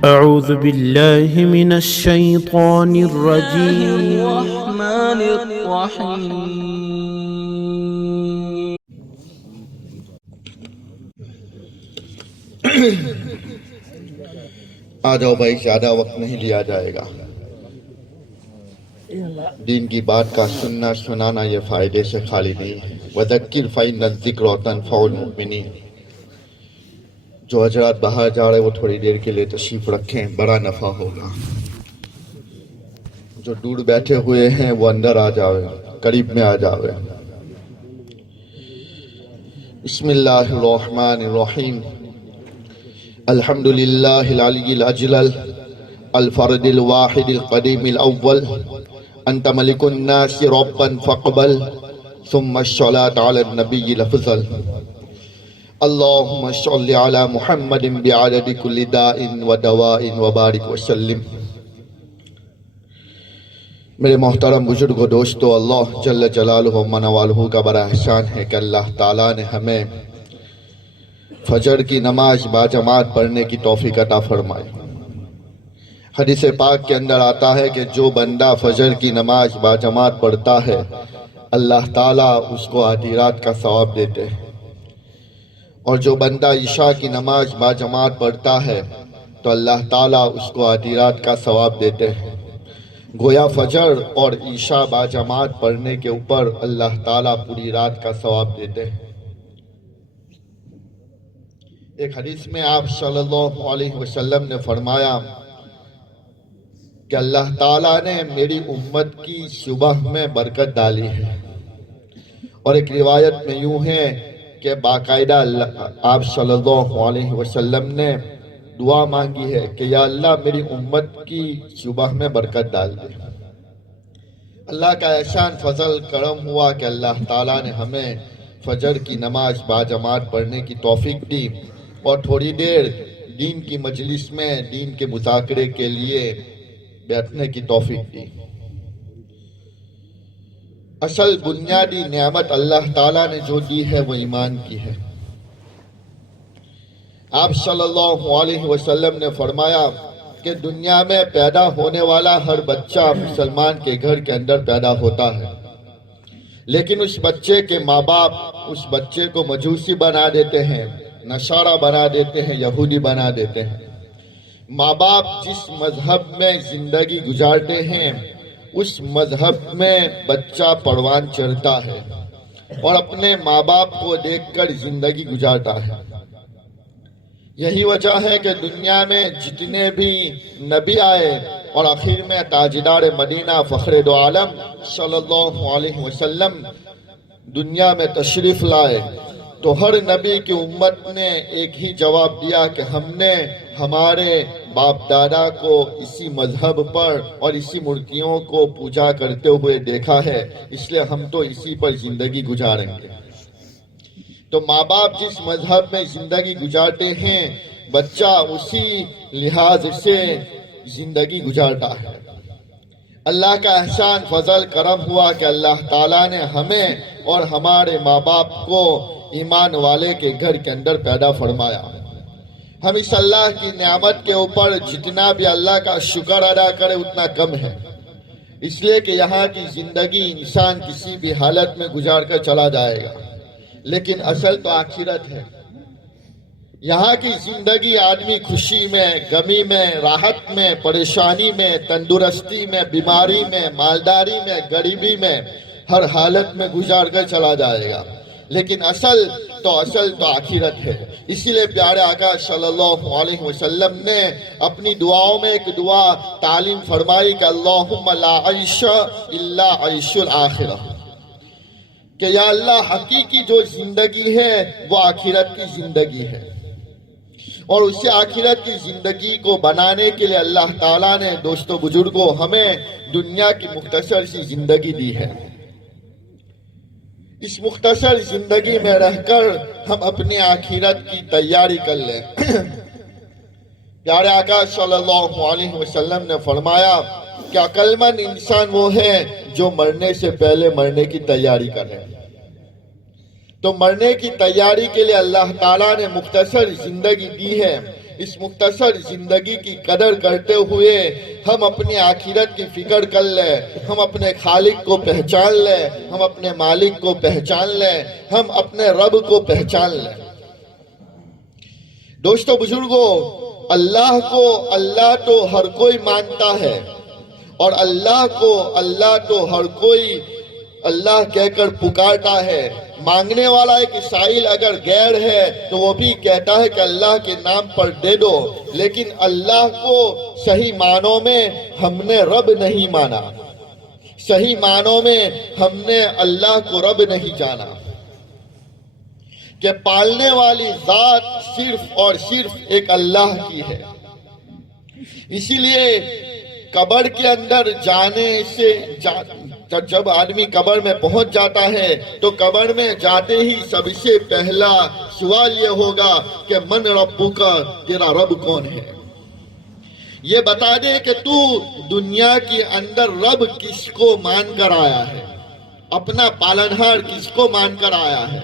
أعوذ بالله من الشيطان الرجيم. الرحمن الرحيم. آ جاؤ بھائی، زیادہ وقت نہیں لیا جائے گا۔ دین کی بات کا سننا سنانا یہ فائدے سے خالی نہیں ہے۔ وَذَكِّرْ فَإِنَّ الذِّكْرَ تَنفَعُ الْمُؤْمِنِينَ۔ جو حضرات باہر جا رہے وہ تھوڑی دیر کے لیے تشریف رکھیں، بڑا نفع ہوگا۔ جو دور بیٹھے ہوئے ہیں وہ اندر آ جاوے، قریب میں آ جاوے۔ بسم اللہ الرحمن الرحیم۔ الحمدللہ العلی الاجلل الفرد الواحد القدیم الاول انت ملک الناس ربا فاقبل ثم الصلاة علی النبی الافضل اللہم صل علی محمد بعدد کل داء و دواء وبارک وسلم۔ میرے محترم بزرگ و دوستو، اللہ جل جلالہ و منوالہ کا بڑا احسان ہے کہ اللہ تعالیٰ نے ہمیں فجر کی نماز باجماعت پڑھنے کی توفیق عطا فرمائی۔ حدیث پاک کے اندر آتا ہے کہ جو بندہ فجر کی نماز باجماعت پڑھتا ہے اللہ تعالیٰ اس کو آدھی رات کا ثواب دیتے ہیں، اور جو بندہ عشاء کی نماز باجماعت پڑھتا ہے تو اللہ تعالیٰ اس کو آدھی رات کا ثواب دیتے ہیں۔ گویا فجر اور عشاء باجماعت پڑھنے کے اوپر اللہ تعالیٰ پوری رات کا ثواب دیتے ہیں۔ ایک حدیث میں آپ صلی اللہ علیہ وسلم نے فرمایا کہ اللہ تعالیٰ نے میری امت کی صبح میں برکت ڈالی ہے، اور ایک روایت میں یوں ہے کہ باقاعدہ آپ صلی اللہ علیہ وسلم نے دعا مانگی ہے کہ یا اللہ میری امت کی صبح میں برکت ڈال دے۔ اللہ کا احسان فضل کرم ہوا کہ اللہ تعالیٰ نے ہمیں فجر کی نماز باجماعت پڑھنے کی توفیق دی، اور تھوڑی دیر دین کی مجلس میں دین کے مذاکرے کے لیے بیٹھنے کی توفیق دی۔ اصل بنیادی نعمت اللہ تعالیٰ نے جو دی ہے وہ ایمان کی ہے۔ آپ صلی اللہ علیہ وسلم نے فرمایا کہ دنیا میں پیدا ہونے والا ہر بچہ مسلمان کے گھر کے اندر پیدا ہوتا ہے، لیکن اس بچے کے ماں باپ اس بچے کو مجوسی بنا دیتے ہیں، نصارہ بنا دیتے ہیں، یہودی بنا دیتے ہیں۔ ماں باپ جس مذہب میں زندگی گزارتے ہیں اس مذہب میں بچہ پروان چڑھتا ہے اور اپنے ماں باپ کو دیکھ کر زندگی گزارتا ہے۔ یہی وجہ ہے کہ دنیا میں جتنے بھی نبی آئے اور آخر میں تاجدار مدینہ فخر دو عالم صلی اللہ علیہ وسلم دنیا میں تشریف لائے تو ہر نبی کی امت نے ایک ہی جواب دیا کہ ہم نے ہمارے باپ دادا کو اسی مذہب پر اور اسی مورتیوں کو پوجا کرتے ہوئے دیکھا ہے، اس لیے ہم تو اسی پر زندگی گزاریں گے۔ تو ماں باپ جس مذہب میں زندگی گزارتے ہیں بچہ اسی لحاظ سے زندگی گزارتا ہے۔ اللہ کا احسان فضل کرم ہوا کہ اللہ تعالیٰ نے ہمیں اور ہمارے ماں باپ کو ایمان والے کے گھر کے اندر پیدا فرمایا۔ ہم اس اللہ کی نعمت کے اوپر جتنا بھی اللہ کا شکر ادا کرے اتنا کم ہے، اس لیے کہ یہاں کی زندگی انسان کسی بھی حالت میں گزار کر چلا جائے گا، لیکن اصل تو آخرت ہے۔ یہاں کی زندگی آدمی خوشی میں، غمی میں، راحت میں، پریشانی میں، تندرستی میں، بیماری میں، مالداری میں، غریبی میں، ہر حالت میں گزار کر چلا جائے گا، لیکن اصل تو آخرت ہے۔ اسی لئے پیارے آقا صلی اللہ علیہ وسلم نے اپنی دعاؤں میں ایک دعا تعلیم فرمائی کہ اللہم لا عیش الا عیش الآخرہ، کہ یا اللہ حقیقی جو زندگی ہے وہ آخرت کی زندگی ہے، اور اسی آخرت کی زندگی کو بنانے کے لیے اللہ تعالیٰ نے دوستو بزرگوں ہمیں دنیا کی مختصر سی زندگی دی ہے۔ اس مختصر زندگی میں رہ کر ہم اپنی آخرت کی تیاری کر لیں۔ پیارے آقا صلی اللہ علیہ وسلم نے فرمایا کہ عقل مند انسان وہ ہے جو مرنے سے پہلے مرنے کی تیاری کرے۔ تو مرنے کی تیاری کے لیے اللہ تعالیٰ نے مختصر زندگی دی ہے، اس مختصر زندگی کی قدر کرتے ہوئے ہم اپنی آخرت کی فکر کر لیں، ہم اپنے خالق کو پہچان لیں، ہم اپنے مالک کو پہچان لیں، ہم اپنے رب کو پہچان لیں۔ دوستو بزرگوں، اللہ کو اللہ تو ہر کوئی مانتا ہے، اور اللہ کو اللہ تو ہر کوئی اللہ کہہ کر پکارتا ہے۔ مانگنے والا ایک سائل اگر غیر ہے تو وہ بھی کہتا ہے کہ اللہ کے نام پر دے دو، لیکن اللہ کو صحیح معنوں میں ہم نے رب نہیں مانا، صحیح معنوں میں ہم نے اللہ کو رب نہیں جانا، کہ پالنے والی ذات صرف اور صرف ایک اللہ کی ہے۔ اسی لیے قبر کے اندر جانے سے جب آدمی قبر میں پہنچ جاتا ہے تو قبر میں جاتے ہی سب سے پہلا سوال یہ ہوگا کہ من ربک، تیرا رب کون ہے؟ یہ بتا دے کہ تو دنیا کے اندر رب کس کو مان کر آیا ہے، اپنا پالنہار کس کو مان کر آیا ہے۔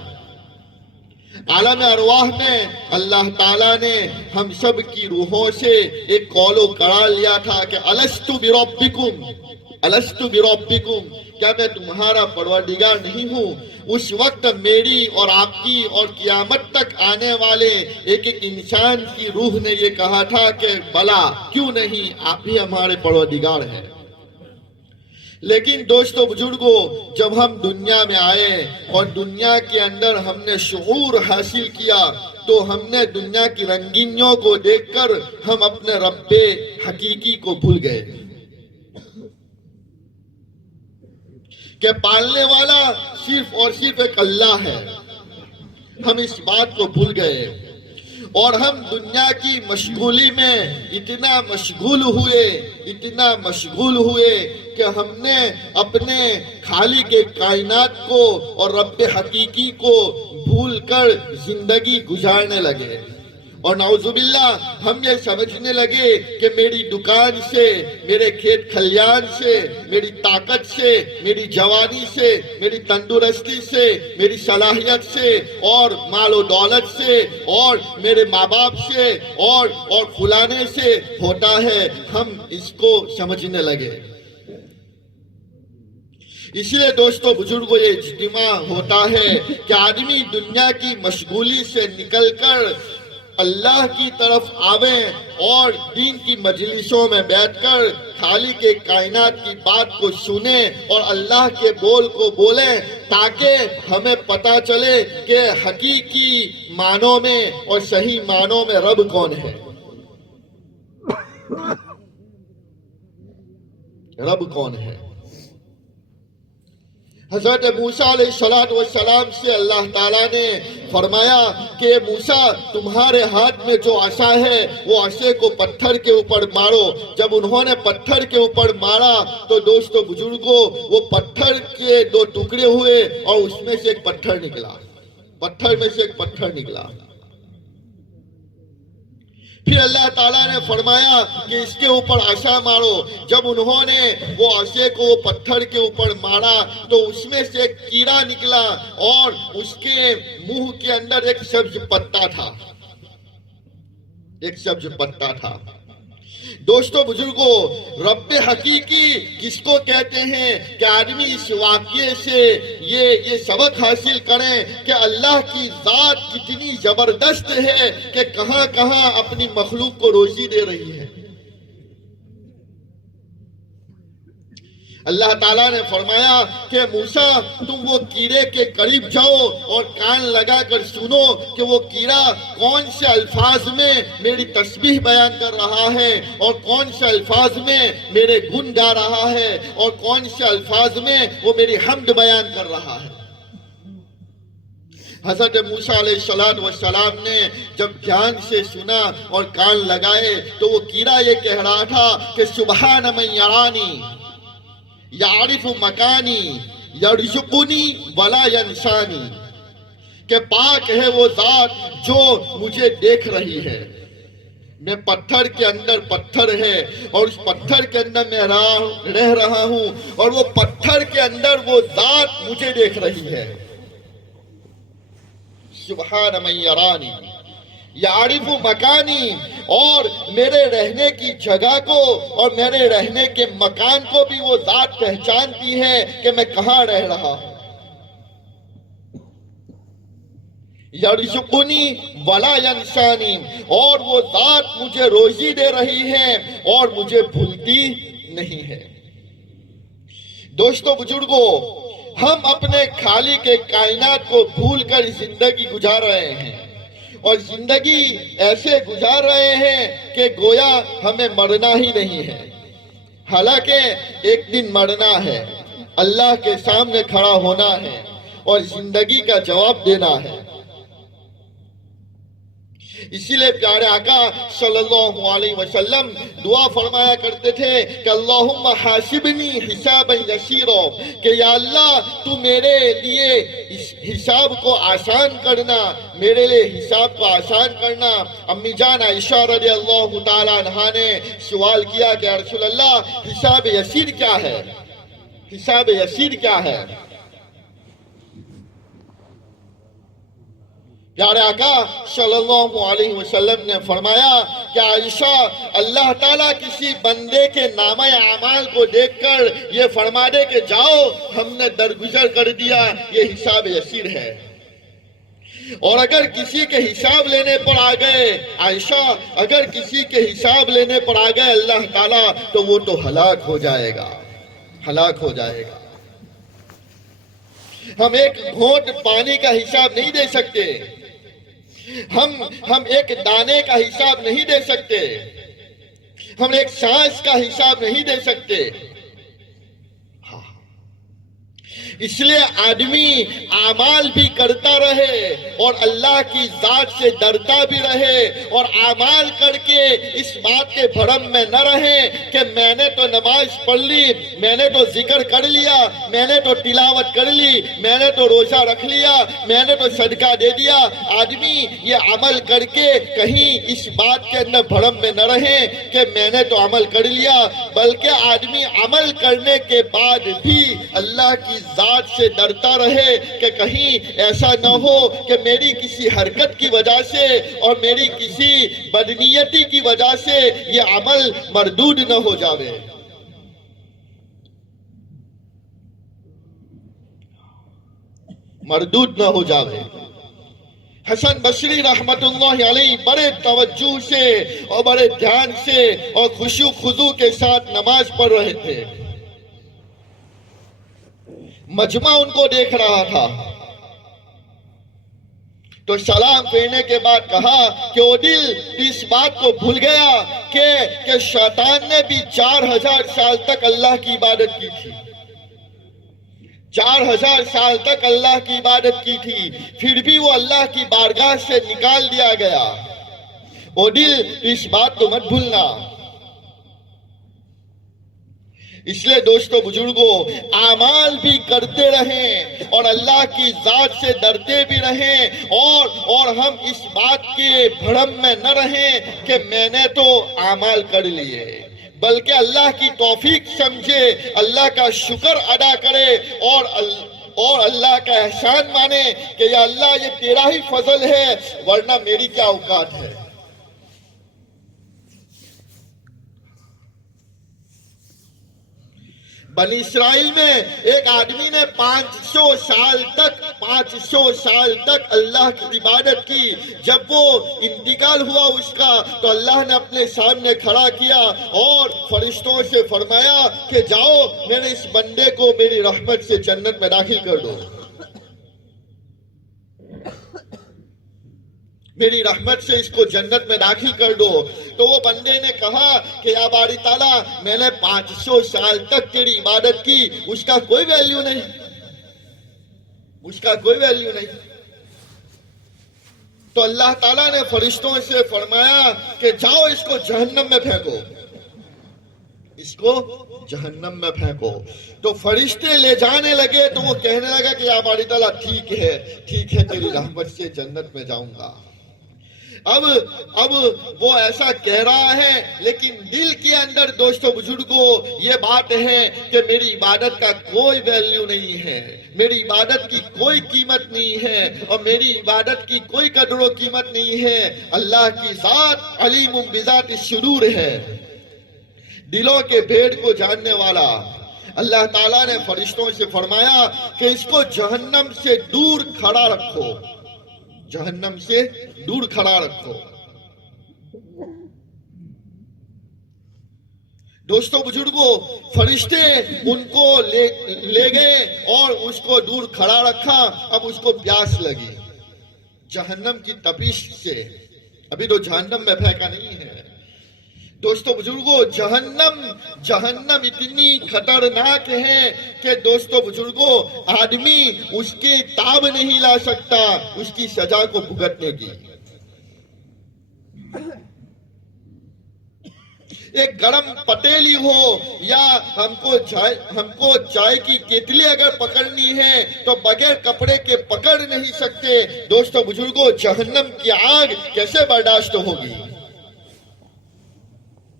عالم ارواح میں اللہ تعالیٰ نے ہم سب کی روحوں سے ایک قول و قرار لیا تھا کہ الستُ بربکم، الستُ بربکم، کیا میں تمہارا پروردگار نہیں ہوں؟ اس وقت میری اور آپ کی اور قیامت تک آنے والے ایک ایک انسان کی روح نے یہ کہا تھا کہ بلا، کیوں نہیں، آپ ہی ہمارے پروردگار ہیں۔ لیکن دوستو بزرگوں، جب ہم دنیا میں آئے اور دنیا کے اندر ہم نے شعور حاصل کیا تو ہم نے دنیا کی رنگینیوں کو دیکھ کر ہم اپنے رب حقیقی کو بھول گئے، کہ پالنے والا صرف اور صرف ایک اللہ ہے۔ ہم اس بات کو بھول گئے اور ہم دنیا کی مشغولی میں اتنا مشغول ہوئے کہ ہم نے اپنے خالق کائنات کو اور رب حقیقی کو بھول کر زندگی گزارنے لگے، اور نعوذ باللہ ہم یہ سمجھنے لگے کہ میری دکان سے، میرے کھیت کھلیان سے، میری طاقت سے، میری جوانی سے، میری تندرستی سے، میری صلاحیت سے اور مال و دولت سے اور میرے ماں باپ سے اور فلانے سے ہوتا ہے، ہم اس کو سمجھنے لگے۔ اس لیے دوستو بزرگوں، یہ اجتماع ہوتا ہے کہ آدمی دنیا کی مشغولی سے نکل کر اللہ کی طرف آویں اور دین کی مجلسوں میں بیٹھ کر خالق کے کائنات کی بات کو سنیں اور اللہ کے بول کو بولیں، تاکہ ہمیں پتہ چلے کہ حقیقی معنوں میں اور صحیح معنوں میں رب کون ہے، رب کون ہے۔ حضرت موسیٰ علیہ السلام سے اللہ تعالیٰ نے فرمایا کہ موسیٰ، تمہارے ہاتھ میں جو عصا ہے وہ عصے کو پتھر کے اوپر مارو۔ جب انہوں نے پتھر کے اوپر مارا تو دوستو بزرگوں، وہ پتھر کے دو ٹکڑے ہوئے اور اس میں سے ایک پتھر نکلا، پتھر میں سے ایک پتھر نکلا۔ پھر اللہ تعالیٰ نے فرمایا کہ اس کے اوپر عصا مارو۔ جب انہوں نے وہ عصے کو پتھر کے اوپر مارا تو اس میں سے ایک کیڑا نکلا اور اس کے منہ کے اندر ایک سبز پتا تھا، ایک سبز پتا تھا۔ دوستو بزرگوں، رب حقیقی کس کو کہتے ہیں کہ آدمی اس واقعے سے یہ سبق حاصل کریں کہ اللہ کی ذات کتنی زبردست ہے کہ کہاں کہاں اپنی مخلوق کو روزی دے رہی ہے۔ اللہ تعالیٰ نے فرمایا کہ موسیٰ، تم وہ کیڑے کے قریب جاؤ اور کان لگا کر سنو کہ وہ کیڑا کون سے الفاظ میں میری تسبیح بیان کر رہا ہے اور کون سے الفاظ میں میرے گن گا رہا ہے اور کون سے الفاظ میں وہ میری حمد بیان کر رہا ہے۔ حضرت موسیٰ علیہ السلام نے جب دھیان سے سنا اور کان لگائے تو وہ کیڑا یہ کہہ رہا تھا کہ سبحان من یرانی یعرف مکانی یرزقنی ولا ینسانی، کہ پاک ہے وہ ذات جو مجھے دیکھ رہی ہے، میں پتھر کے اندر پتھر ہے اور اس پتھر کے اندر میں رہ رہا ہوں اور وہ پتھر کے اندر وہ ذات مجھے دیکھ رہی ہے۔ سبحان من یرانی، یعرف مکانی، اور میرے رہنے کی جگہ کو اور میرے رہنے کے مکان کو بھی وہ ذات پہچانتی ہے کہ میں کہاں رہ رہا ہوں۔ یرزقنی ولا ینسانی، اور وہ ذات مجھے روزی دے رہی ہے اور مجھے بھولتی نہیں ہے۔ دوستو بزرگو، ہم اپنے خالق کائنات کو بھول کر زندگی گزار رہے ہیں، اور زندگی ایسے گزار رہے ہیں کہ گویا ہمیں مرنا ہی نہیں ہے، حالانکہ ایک دن مرنا ہے، اللہ کے سامنے کھڑا ہونا ہے اور زندگی کا جواب دینا ہے۔ اسی لئے پیارے آقا صلی اللہ علیہ وسلم دعا فرمایا کرتے تھے کہ اللہم حاسبنی حسابا یسیرا، کہ یا اللہ تو میرے لیے اس حساب کو آسان کرنا، میرے لیے حساب کو آسان کرنا۔ امی جان عائشہ رضی اللہ تعالیٰ عنہا نے سوال کیا کہ یا رسول اللہ حساب یسیر کیا ہے؟ حساب یسیر کیا ہے؟ پیارے آقا صلی اللہ علیہ وسلم نے فرمایا کہ عائشہ، اللہ تعالیٰ کسی بندے کے نامہ اعمال کو دیکھ کر یہ فرما دے کہ جاؤ ہم نے درگزر کر دیا، یہ حساب یسیر ہے۔ اور اگر کسی کے حساب لینے پر آ گئے عائشہ، اگر کسی کے حساب لینے پر آ گئے اللہ تعالیٰ، تو وہ تو ہلاک ہو جائے گا، ہلاک ہو جائے گا۔ ہم ایک گھونٹ پانی کا حساب نہیں دے سکتے، ہم ایک دانے کا حساب نہیں دے سکتے، ہم ایک سانس کا حساب نہیں دے سکتے۔ اس لیے آدمی اعمال بھی کرتا رہے اور اللہ کی ذات سے ڈرتا بھی رہے، اور اعمال کر کے اس بات کے بھرم میں نہ رہے کہ میں نے تو نماز پڑھ لی، میں نے تو ذکر کر لیا، میں نے تو تلاوت کر لی، میں نے تو روزہ رکھ لیا، میں نے تو صدقہ دے دیا۔ آدمی یہ عمل کر کے کہیں اس بات کے اندر بھرم میں نہ رہے کہ میں نے تو عمل کر لیا، بلکہ آدمی عمل کرنے کے بعد بھی اللہ کی ذات سے ڈرتا رہے کہ کہیں ایسا نہ ہو کہ میری کسی حرکت کی وجہ سے اور میری کسی بدنیتی کی وجہ سے یہ عمل مردود نہ ہو جاوے۔ مردود نہ ہو جاوے۔ حسن بصری رحمت اللہ علیہ بڑے توجہ سے اور بڑے دھیان سے اور خشوع خضوع کے ساتھ نماز پڑھ رہے تھے۔ مجمع ان کو دیکھ رہا تھا، تو سلام پھیرنے کے بعد کہا کہ وہ دل اس بات کو بھول گیا کہ شیطان نے بھی 4000 سال تک اللہ کی عبادت کی تھی، 4000 سال تک اللہ کی عبادت کی تھی، پھر بھی وہ اللہ کی بارگاہ سے نکال دیا گیا۔ وہ دل اس بات کو مت بھولنا۔ اس لئے دوستو بزرگو، اعمال بھی کرتے رہیں اور اللہ کی ذات سے ڈرتے بھی رہیں، اور ہم اس بات کے بھرم میں نہ رہیں کہ میں نے تو اعمال کر لیے، بلکہ اللہ کی توفیق سمجھے، اللہ کا شکر ادا کرے اور اللہ کا احسان مانے کہ یا اللہ یہ تیرا ہی فضل ہے، ورنہ میری کیا اوقات ہے۔ بنی اسرائیل میں ایک آدمی نے 500 سال تک اللہ کی عبادت کی۔ جب وہ انتقال ہوا اس کا، تو اللہ نے اپنے سامنے کھڑا کیا اور فرشتوں سے فرمایا کہ جاؤ میرے اس بندے کو میری رحمت سے جنت میں داخل کر دو، میری رحمت سے اس کو جنت میں داخل کر دو۔ تو وہ بندے نے کہا کہ یا باری تعالیٰ، میں نے 500 سال تک تیری عبادت کی، اس کا کوئی ویلیو نہیں، اس کا کوئی ویلیو نہیں۔ تو اللہ تعالیٰ نے فرشتوں سے فرمایا کہ جاؤ اس کو جہنم میں پھینکو، اس کو جہنم میں پھینکو۔ تو فرشتے لے جانے لگے تو وہ کہنے لگا کہ یا باری تعالیٰ ٹھیک ہے تیری رحمت سے جنت میں جاؤں گا۔ اب وہ ایسا کہہ رہا ہے، لیکن دل کے اندر دوستو بزرگوں یہ بات ہے کہ میری عبادت کا کوئی ویلیو نہیں ہے، میری عبادت کی کوئی قیمت نہیں ہے، اور میری عبادت کی کوئی قدر و قیمت نہیں ہے۔ اللہ کی ذات علیم بذات الصدور ہے، دلوں کے بھیڑ کو جاننے والا۔ اللہ تعالیٰ نے فرشتوں سے فرمایا کہ اس کو جہنم سے دور کھڑا رکھو، جہنم سے دور کھڑا رکھو۔ دوستو بزرگوں، فرشتے ان کو لے گئے اور اس کو دور کھڑا رکھا۔ اب اس کو پیاس لگی جہنم کی تپش سے، ابھی تو جہنم میں پھینکا نہیں ہے۔ دوستو بزرگوں، جہنم اتنی خطرناک ہے کہ دوستو بزرگوں آدمی اس کے تاب نہیں لا سکتا اس کی سزا کو بھگتنے کی۔ ایک گرم پتیلی ہو یا ہم کو چائے کی کیتلی اگر پکڑنی ہے تو بغیر کپڑے کے پکڑ نہیں سکتے۔ دوستو بزرگوں، جہنم کی آگ کیسے برداشت ہوگی؟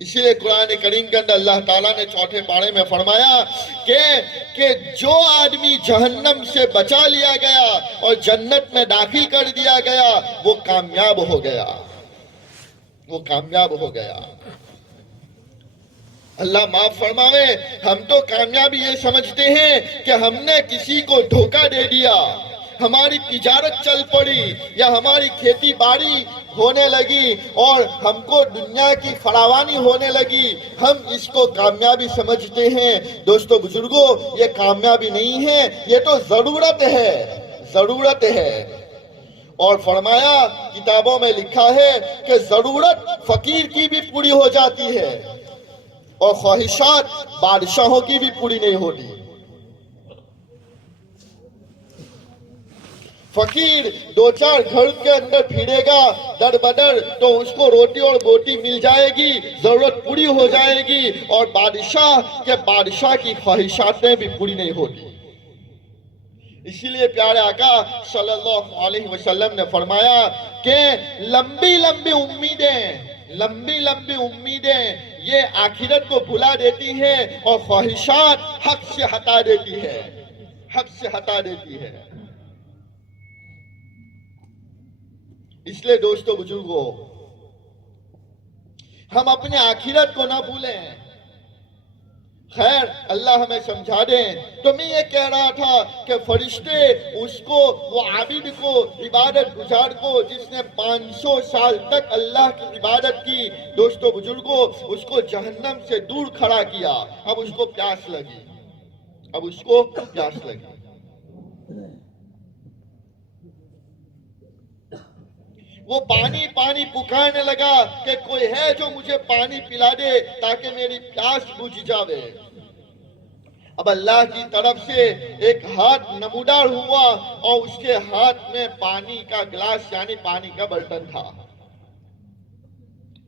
اسی لیے قرآن کریم کے اندر اللہ تعالیٰ نے 4 پارے میں فرمایا کہ جو آدمی جہنم سے بچا لیا گیا اور جنت میں داخل کر دیا گیا وہ کامیاب ہو گیا، وہ کامیاب ہو گیا۔ اللہ معاف فرماوے، ہم تو کامیابی یہ سمجھتے ہیں کہ ہم نے کسی کو دھوکہ دے دیا، ہماری تجارت چل پڑی یا ہماری کھیتی باڑی ہونے لگی اور ہم کو دنیا کی فراوانی ہونے لگی، ہم اس کو کامیابی سمجھتے ہیں۔ دوستو بزرگوں، یہ کامیابی نہیں ہے، یہ تو ضرورت ہے، ضرورت ہے۔ اور فرمایا، کتابوں میں لکھا ہے کہ ضرورت فقیر کی بھی پوری ہو جاتی ہے اور خواہشات بادشاہوں کی بھی پوری نہیں ہوتی۔ فقیر 2-4 گھر کے اندر پھرے گا در بدر تو اس کو روٹی اور بوٹی مل جائے گی، ضرورت پوری ہو جائے گی، اور بادشاہ کی خواہشاتیں بھی پوری نہیں ہوتی۔ اسی لیے پیارے آقا صلی اللہ علیہ وسلم نے فرمایا کہ لمبی لمبی امیدیں یہ آخرت کو بھلا دیتی ہیں اور خواہشات حق سے ہٹا دیتی ہے، حق سے ہٹا دیتی ہے۔ اس لیے دوستو بزرگوں، ہم اپنے آخرت کو نہ بھولیں۔ خیر اللہ ہمیں سمجھا دیں۔ تو میں یہ کہہ رہا تھا کہ فرشتے اس کو، وہ عابد کو، عبادت گزار کو جس نے 500 سال تک اللہ کی عبادت کی، دوستو بزرگوں اس کو جہنم سے دور کھڑا کیا۔ اب اس کو پیاس لگی، اب اس کو پیاس لگی۔ وہ پانی پکارنے لگا کہ کوئی ہے جو مجھے پانی پلا دے تاکہ میری پیاس بجھ جاوے۔ اب اللہ کی طرف سے ایک ہاتھ نمودار ہوا اور اس کے ہاتھ میں پانی کا گلاس یعنی پانی کا برتن تھا۔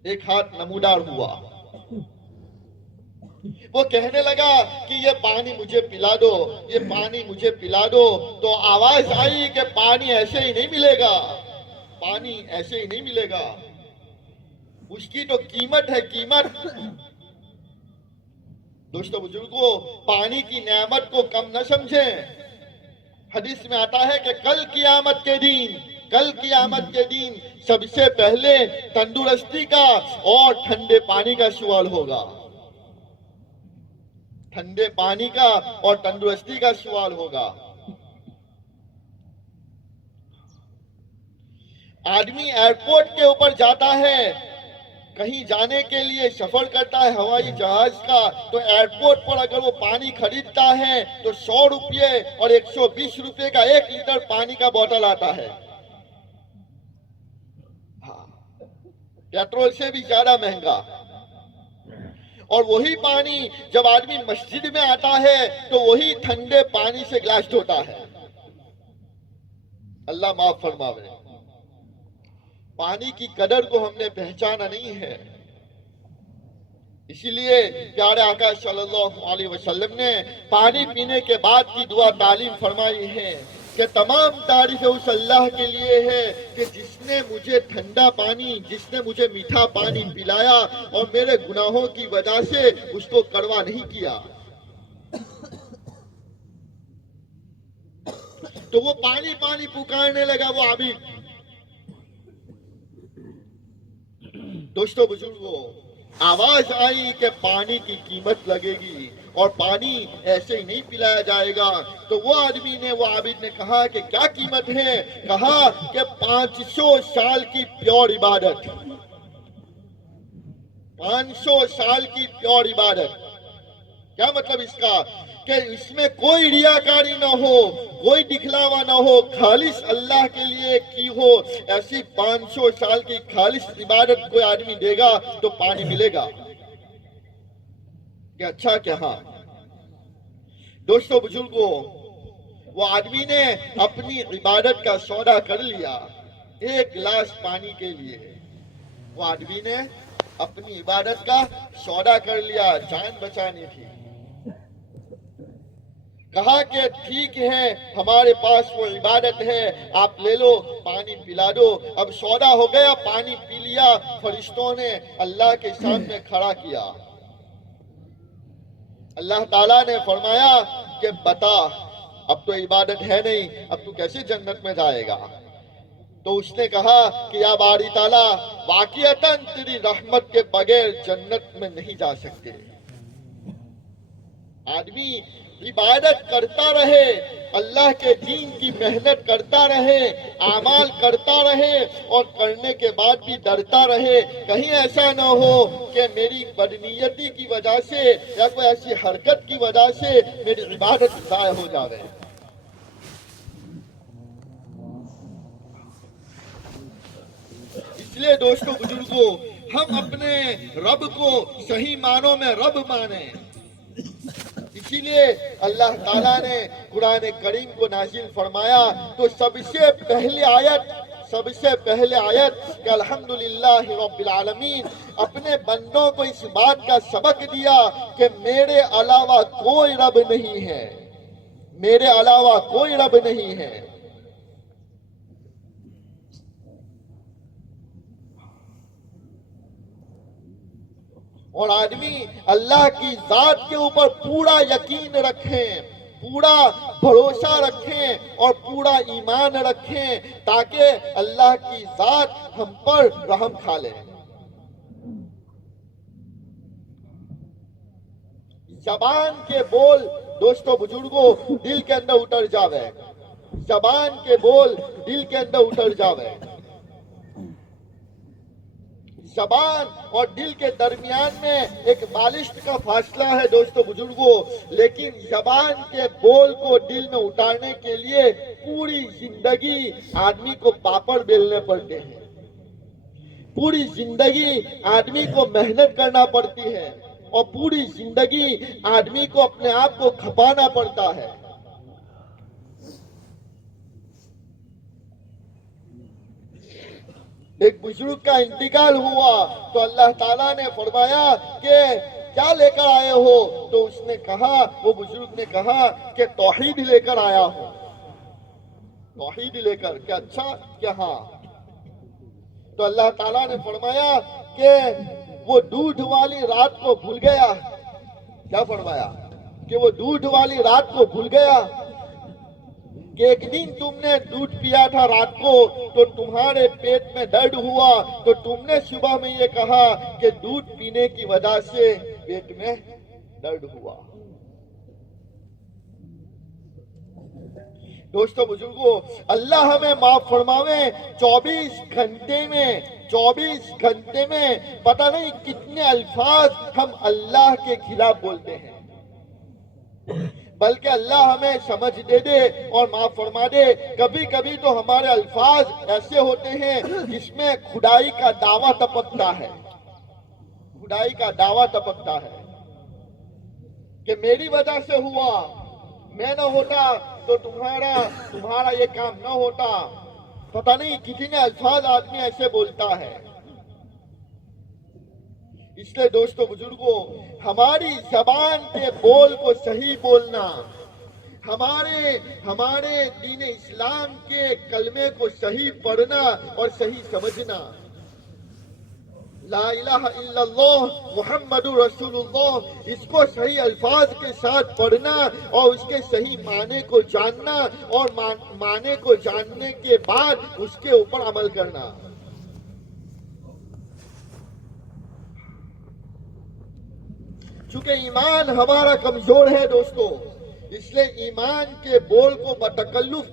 ایک ہاتھ نمودار ہوا، وہ کہنے لگا کہ یہ پانی مجھے پلا دو، یہ پانی مجھے پلا دو۔ تو آواز آئی کہ پانی ایسے ہی نہیں ملے گا، پانی ایسے ہی نہیں ملے گا، اس کی تو قیمت ہے، قیمت۔ دوستو بزرگوں، پانی کی نعمت کو کم نہ سمجھیں۔ حدیث میں آتا ہے کہ کل قیامت کے دن سب سے پہلے تندرستی کا اور ٹھنڈے پانی کا سوال ہوگا، ٹھنڈے پانی کا اور تندرستی کا سوال ہوگا۔ آدمی ایئرپورٹ کے اوپر جاتا ہے، کہیں جانے کے لیے سفر کرتا ہے ہوائی جہاز کا، تو ایئرپورٹ پر اگر وہ پانی خریدتا ہے تو 100 روپے اور 120 روپے کا 1 لیٹر پانی کا بوتل آتا ہے، پیٹرول سے بھی زیادہ مہنگا۔ اور وہی پانی جب آدمی مسجد میں آتا ہے تو وہی ٹھنڈے پانی سے گلاس دھوتا ہے۔ اللہ معاف فرماوے، پانی کی قدر کو ہم نے پہچانا نہیں ہے۔ اسی لیے پیارے آقا صلی اللہ علیہ وسلم نے پانی پینے کے بعد کی دعا تعلیم فرمائی ہے کہ تمام تعریفیں اس اللہ کے لیے ہے کہ جس نے مجھے ٹھنڈا پانی، جس نے مجھے میٹھا پانی پلایا اور میرے گناہوں کی وجہ سے اس کو کڑوا نہیں کیا۔ تو وہ پانی پانی پکارنے لگا وہ عابد۔ دوستو بزرگوں، آواز آئی کہ پانی کی قیمت لگے گی اور پانی ایسے ہی نہیں پلایا جائے گا۔ تو وہ آدمی نے، وہ عابد نے کہا کہ کیا قیمت ہے؟ کہا کہ 500 سال کی پیور عبادت، 500 سال کی پیور عبادت۔ کیا مطلب اس کا؟ کہ اس میں کوئی ریاکاری نہ ہو، کوئی دکھلاوا نہ ہو، خالص اللہ کے لیے کی ہو، ایسی 500 سال کی خالص عبادت کوئی آدمی دے گا تو پانی ملے گا۔ کہ اچھا کہ ہاں۔ دوستو بزرگوں، وہ آدمی نے اپنی عبادت کا سودا کر لیا 1 گلاس پانی کے لیے۔ وہ آدمی نے اپنی عبادت کا سودا کر لیا، جان بچانی تھی۔ کہا کہ ٹھیک ہے، ہمارے پاس وہ عبادت ہے، آپ لے لو، پانی پلا دو۔ اب سودا ہو گیا، پانی پی لیا۔ فرشتوں نے اللہ کے سامنے کھڑا کیا۔ اللہ تعالیٰ نے فرمایا کہ بتا، اب تو عبادت ہے نہیں، اب تو کیسے جنت میں جائے گا؟ تو اس نے کہا کہ یا باری تعالیٰ، واقعتاً تیری رحمت کے بغیر جنت میں نہیں جا سکتے۔ آدمی عبادت کرتا رہے، اللہ کے دین کی محنت کرتا رہے، اعمال کرتا رہے، اور کرنے کے بعد بھی ڈرتا رہے کہیں ایسا نہ ہو کہ میری بدنیتی کی وجہ سے یا کوئی ایسی حرکت کی وجہ سے میری عبادت ضائع ہو جاوے۔ اس لیے دوستو بزرگوں، ہم اپنے رب کو صحیح معنوں میں رب مانیں۔ اسی لیے اللہ تعالیٰ نے قرآن کریم کو نازل فرمایا تو سب سے پہلے آیت کہ الحمدللہ رب العالمین، اپنے بندوں کو اس بات کا سبق دیا کہ میرے علاوہ کوئی رب نہیں ہے، میرے علاوہ کوئی رب نہیں ہے۔ اور آدمی اللہ کی ذات کے اوپر پورا یقین رکھیں، پورا بھروسہ رکھیں اور پورا ایمان رکھیں تاکہ اللہ کی ذات ہم پر رحم کھا لے۔ زبان کے بول دوستو بزرگوں دل کے اندر اتر جاوے، زبان کے بول دل کے اندر اتر جاوے۔ زبان اور دل کے درمیان میں ایک بالشت کا فاصلہ ہے دوستو بزرگوں، لیکن زبان کے بول کو دل میں اتارنے کے لیے پوری زندگی آدمی کو پاپڑ بیلنے پڑتے ہیں، پوری زندگی آدمی کو محنت کرنا پڑتی ہے، اور پوری زندگی آدمی کو اپنے آپ کو کھپانا پڑتا ہے۔ ایک بزرگ کا انتقال ہوا تو اللہ تعالیٰ نے فرمایا کہ کیا لے کر آئے ہو؟ تو اس نے کہا، وہ بزرگ نے کہا کہ توحید لے کر آیا ہوں۔ توحید لے کر، کہ اچھا کہ ہاں۔ تو اللہ تعالیٰ نے فرمایا کہ وہ دودھ والی رات کو بھول گیا۔ کیا فرمایا؟ کہ وہ دودھ والی رات کو بھول گیا کہ ایک دن تم نے دودھ پیا تھا رات کو تو تمہارے پیٹ میں درد ہوا، تو تم نے صبح میں یہ کہا کہ دودھ پینے کی وجہ سے پیٹ میں درد ہوا۔ دوستو بزرگوں، اللہ ہمیں معاف فرماوے، 24 گھنٹے میں پتہ نہیں کتنے الفاظ ہم اللہ کے خلاف بولتے ہیں، بلکہ اللہ ہمیں سمجھ دے دے اور معاف فرما دے۔ کبھی کبھی تو ہمارے الفاظ ایسے ہوتے ہیں جس میں خدائی کا دعویٰ ٹپکتا ہے، خدائی کا دعویٰ ٹپکتا ہے کہ میری وجہ سے ہوا، میں نہ ہوتا تو تمہارا یہ کام نہ ہوتا۔ پتہ نہیں کتنے الفاظ آدمی ایسے بولتا ہے۔ اس لیے دوستو بزرگوں، ہماری زبان کے بول کو صحیح بولنا، ہمارے دین اسلام کے کلمے کو صحیح پڑھنا اور صحیح سمجھنا، لا الہ الا اللہ محمد رسول اللہ، اس کو صحیح الفاظ کے ساتھ پڑھنا اور اس کے صحیح معنی کو جاننا اور معنی کو جاننے کے بعد اس کے اوپر عمل کرنا۔ چونکہ ایمان ہمارا کمزور ہے دوستو، اس لیے ایمان کے بول کو بتکلف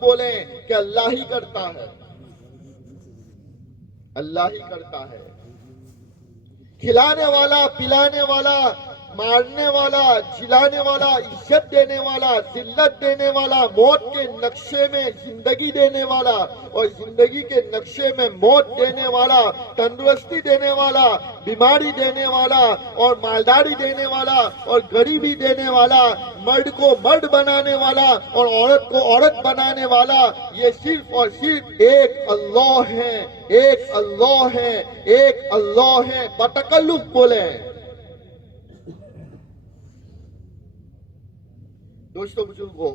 بولیں کہ اللہ ہی کرتا ہے، اللہ ہی کرتا ہے، کھلانے والا، پلانے والا، مارنے والا، جلانے والا، عزت دینے والا، ذلت دینے والا، موت کے نقشے میں زندگی دینے والا اور زندگی کے نقشے میں موت دینے والا، تندرستی دینے والا، بیماری دینے والا اور مالداری دینے والا اور غریبی دینے والا، مرد کو مرد بنانے والا اور عورت کو عورت بنانے والا، یہ صرف اور صرف ایک اللہ ہے، ایک اللہ ہے، ایک اللہ ہے۔ بتکلف بولیں۔ دوستو بزرگوں،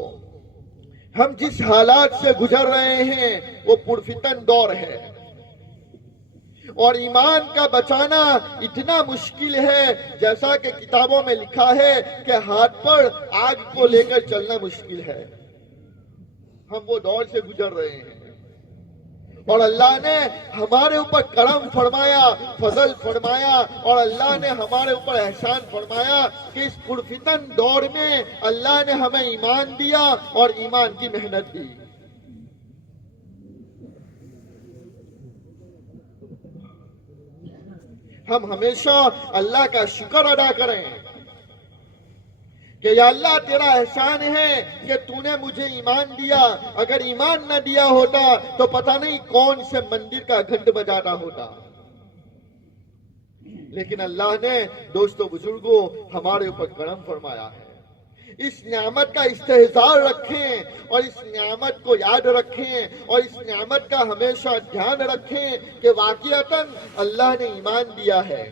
ہم جس حالات سے گزر رہے ہیں وہ پرفتن دور ہے، اور ایمان کا بچانا اتنا مشکل ہے جیسا کہ کتابوں میں لکھا ہے کہ ہاتھ پر آگ کو لے کر چلنا مشکل ہے۔ ہم وہ دور سے گزر رہے ہیں، اور اللہ نے ہمارے اوپر کرم فرمایا، فضل فرمایا، اور اللہ نے ہمارے اوپر احسان فرمایا کہ اس پرفتن دور میں اللہ نے ہمیں ایمان دیا اور ایمان کی محنت دی۔ ہم ہمیشہ اللہ کا شکر ادا کریں کہ یا اللہ تیرا احسان ہے کہ تو نے مجھے ایمان دیا، اگر ایمان نہ دیا ہوتا تو پتہ نہیں کون سے مندر کا گھنٹ بجاتا ہوتا۔ لیکن اللہ نے دوستو بزرگوں ہمارے اوپر کرم فرمایا ہے۔ اس نعمت کا استحضار رکھیں اور اس نعمت کو یاد رکھیں اور اس نعمت کا ہمیشہ دھیان رکھیں کہ واقعتاً اللہ نے ایمان دیا ہے۔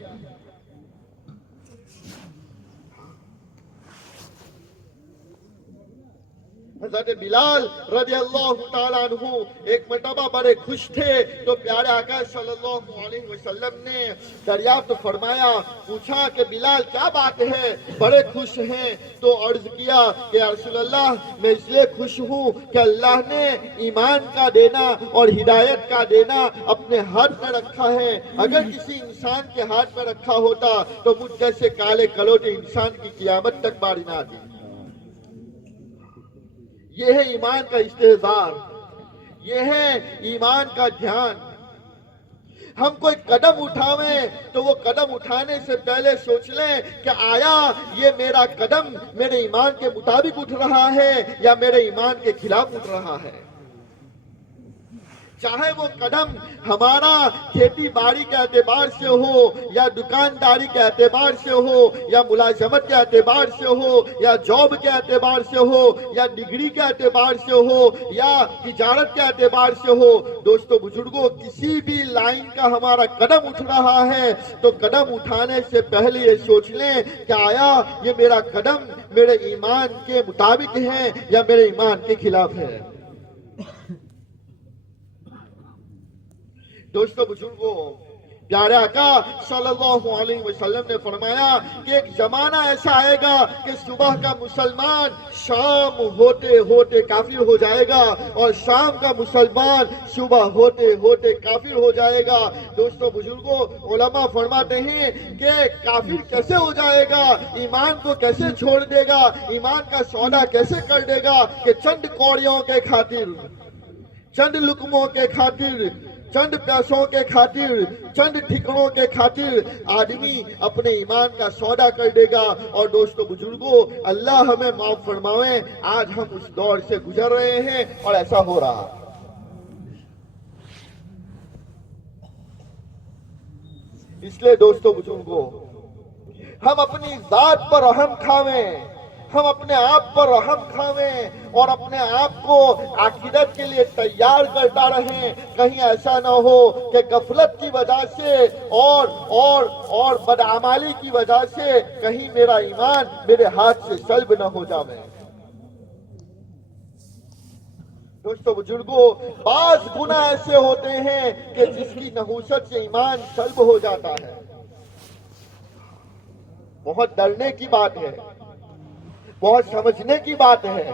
حضرت بلال رضی اللہ تعالیٰ عنہ ایک مرتبہ بڑے خوش تھے تو پیارے آقا صلی اللہ علیہ وسلم نے دریافت فرمایا، پوچھا کہ بلال کیا بات ہے، بڑے خوش ہیں؟ تو عرض کیا کہ یا رسول اللہ میں اس لیے خوش ہوں کہ اللہ نے ایمان کا دینا اور ہدایت کا دینا اپنے ہاتھ میں رکھا ہے، اگر کسی انسان کے ہاتھ میں رکھا ہوتا تو مجھ جیسے کالے کلوٹے انسان کی قیامت تک باری نہ آتی۔ یہ ہے ایمان کا استحضار، یہ ہے ایمان کا دھیان۔ ہم کوئی قدم اٹھاویں تو وہ قدم اٹھانے سے پہلے سوچ لیں کہ آیا یہ میرا قدم میرے ایمان کے مطابق اٹھ رہا ہے یا میرے ایمان کے خلاف اٹھ رہا ہے۔ چاہے وہ قدم ہمارا کھیتی باڑی کے اعتبار سے ہو یا دکانداری کے اعتبار سے ہو یا ملازمت کے اعتبار سے ہو یا جاب کے اعتبار سے ہو یا ڈگری کے اعتبار سے ہو یا تجارت کے اعتبار سے ہو، دوستو بزرگوں کسی بھی لائن کا ہمارا قدم اٹھ رہا ہے تو قدم اٹھانے سے پہلے یہ سوچ لیں کہ آیا یہ میرا قدم میرے ایمان کے مطابق ہے یا میرے ایمان کے خلاف ہے۔ دوستو بزرگوں، پیارے آقا صلی اللہ علیہ وسلم نے فرمایا کہ ایک زمانہ ایسا آئے گا کہ صبح کا مسلمان شام ہوتے ہوتے کافر ہو جائے گا اور شام کا مسلمان صبح ہوتے ہوتے کافر ہو جائے گا۔ دوستو بزرگوں، علماء فرماتے ہیں کہ کافر کیسے ہو جائے گا، ایمان کو کیسے چھوڑ دے گا، ایمان کا سودا کیسے کر دے گا کہ چند کوڑیوں کے خاطر، چند لقموں کے خاطر، چند پیسوں کے خاطر، چند ٹھکڑوں کے خاطر آدمی اپنے ایمان کا سودا کر دے گا۔ اور دوستو بزرگوں، اللہ ہمیں معاف فرمائے، آج ہم اس دور سے گزر رہے ہیں اور ایسا ہو رہا۔ اس لیے دوستو بزرگوں، ہم اپنی ذات پر رحم کھاویں، ہم اپنے آپ پر رحم کھاویں اور اپنے آپ کو آخرت کے لیے تیار کرتا رہیں. کہیں ایسا نہ ہو کہ غفلت کی وجہ سے اور بدعمالی کی وجہ سے کہیں میرا ایمان میرے ہاتھ سے سلب نہ ہو جاوے. دوستو بزرگوں، بعض گناہ ایسے ہوتے ہیں کہ جس کی نحوست سے ایمان سلب ہو جاتا ہے. بہت ڈرنے کی بات ہے، بہت سمجھنے کی بات ہے.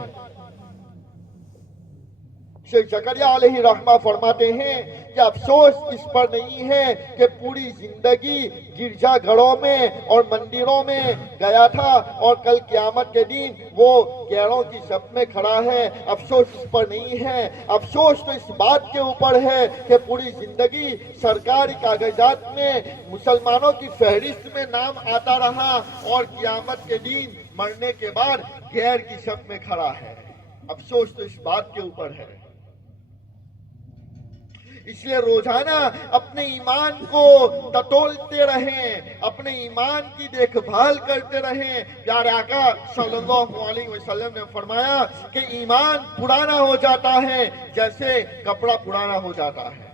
شیخ زکریا علیہ رحمہ فرماتے ہیں کہ افسوس اس پر نہیں ہے کہ پوری زندگی گرجا گھروں میں اور مندروں میں گیا تھا اور کل قیامت کے دن وہ گیروں کی صف میں کھڑا ہے. افسوس اس پر نہیں ہے. افسوس تو اس بات کے اوپر ہے کہ پوری زندگی سرکاری کاغذات میں مسلمانوں کی فہرست میں نام آتا رہا اور قیامت کے دن مرنے کے بعد غیر کی صف میں کھڑا ہے. افسوس تو اس بات کے اوپر ہے. اس لیے روزانہ اپنے ایمان کو ٹٹولتے رہیں، اپنے ایمان کی دیکھ بھال کرتے رہیں. پیارے آقا صلی اللہ علیہ وسلم نے فرمایا کہ ایمان پرانا ہو جاتا ہے جیسے کپڑا پرانا ہو جاتا ہے.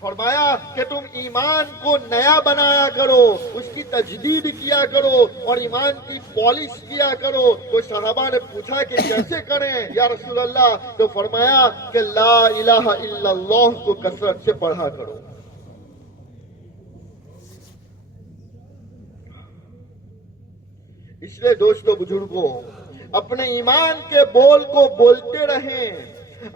فرمایا کہ تم ایمان کو نیا بنایا کرو، اس کی تجدید کیا کرو اور ایمان کی پالش کیا کرو. تو صحابہ نے پوچھا کہ کیسے کریں یا رسول اللہ؟ تو فرمایا کہ لا الہ الا اللہ کو کثرت سے پڑھا کرو. اس لیے دوستو بزرگوں، اپنے ایمان کے بول کو بولتے رہیں،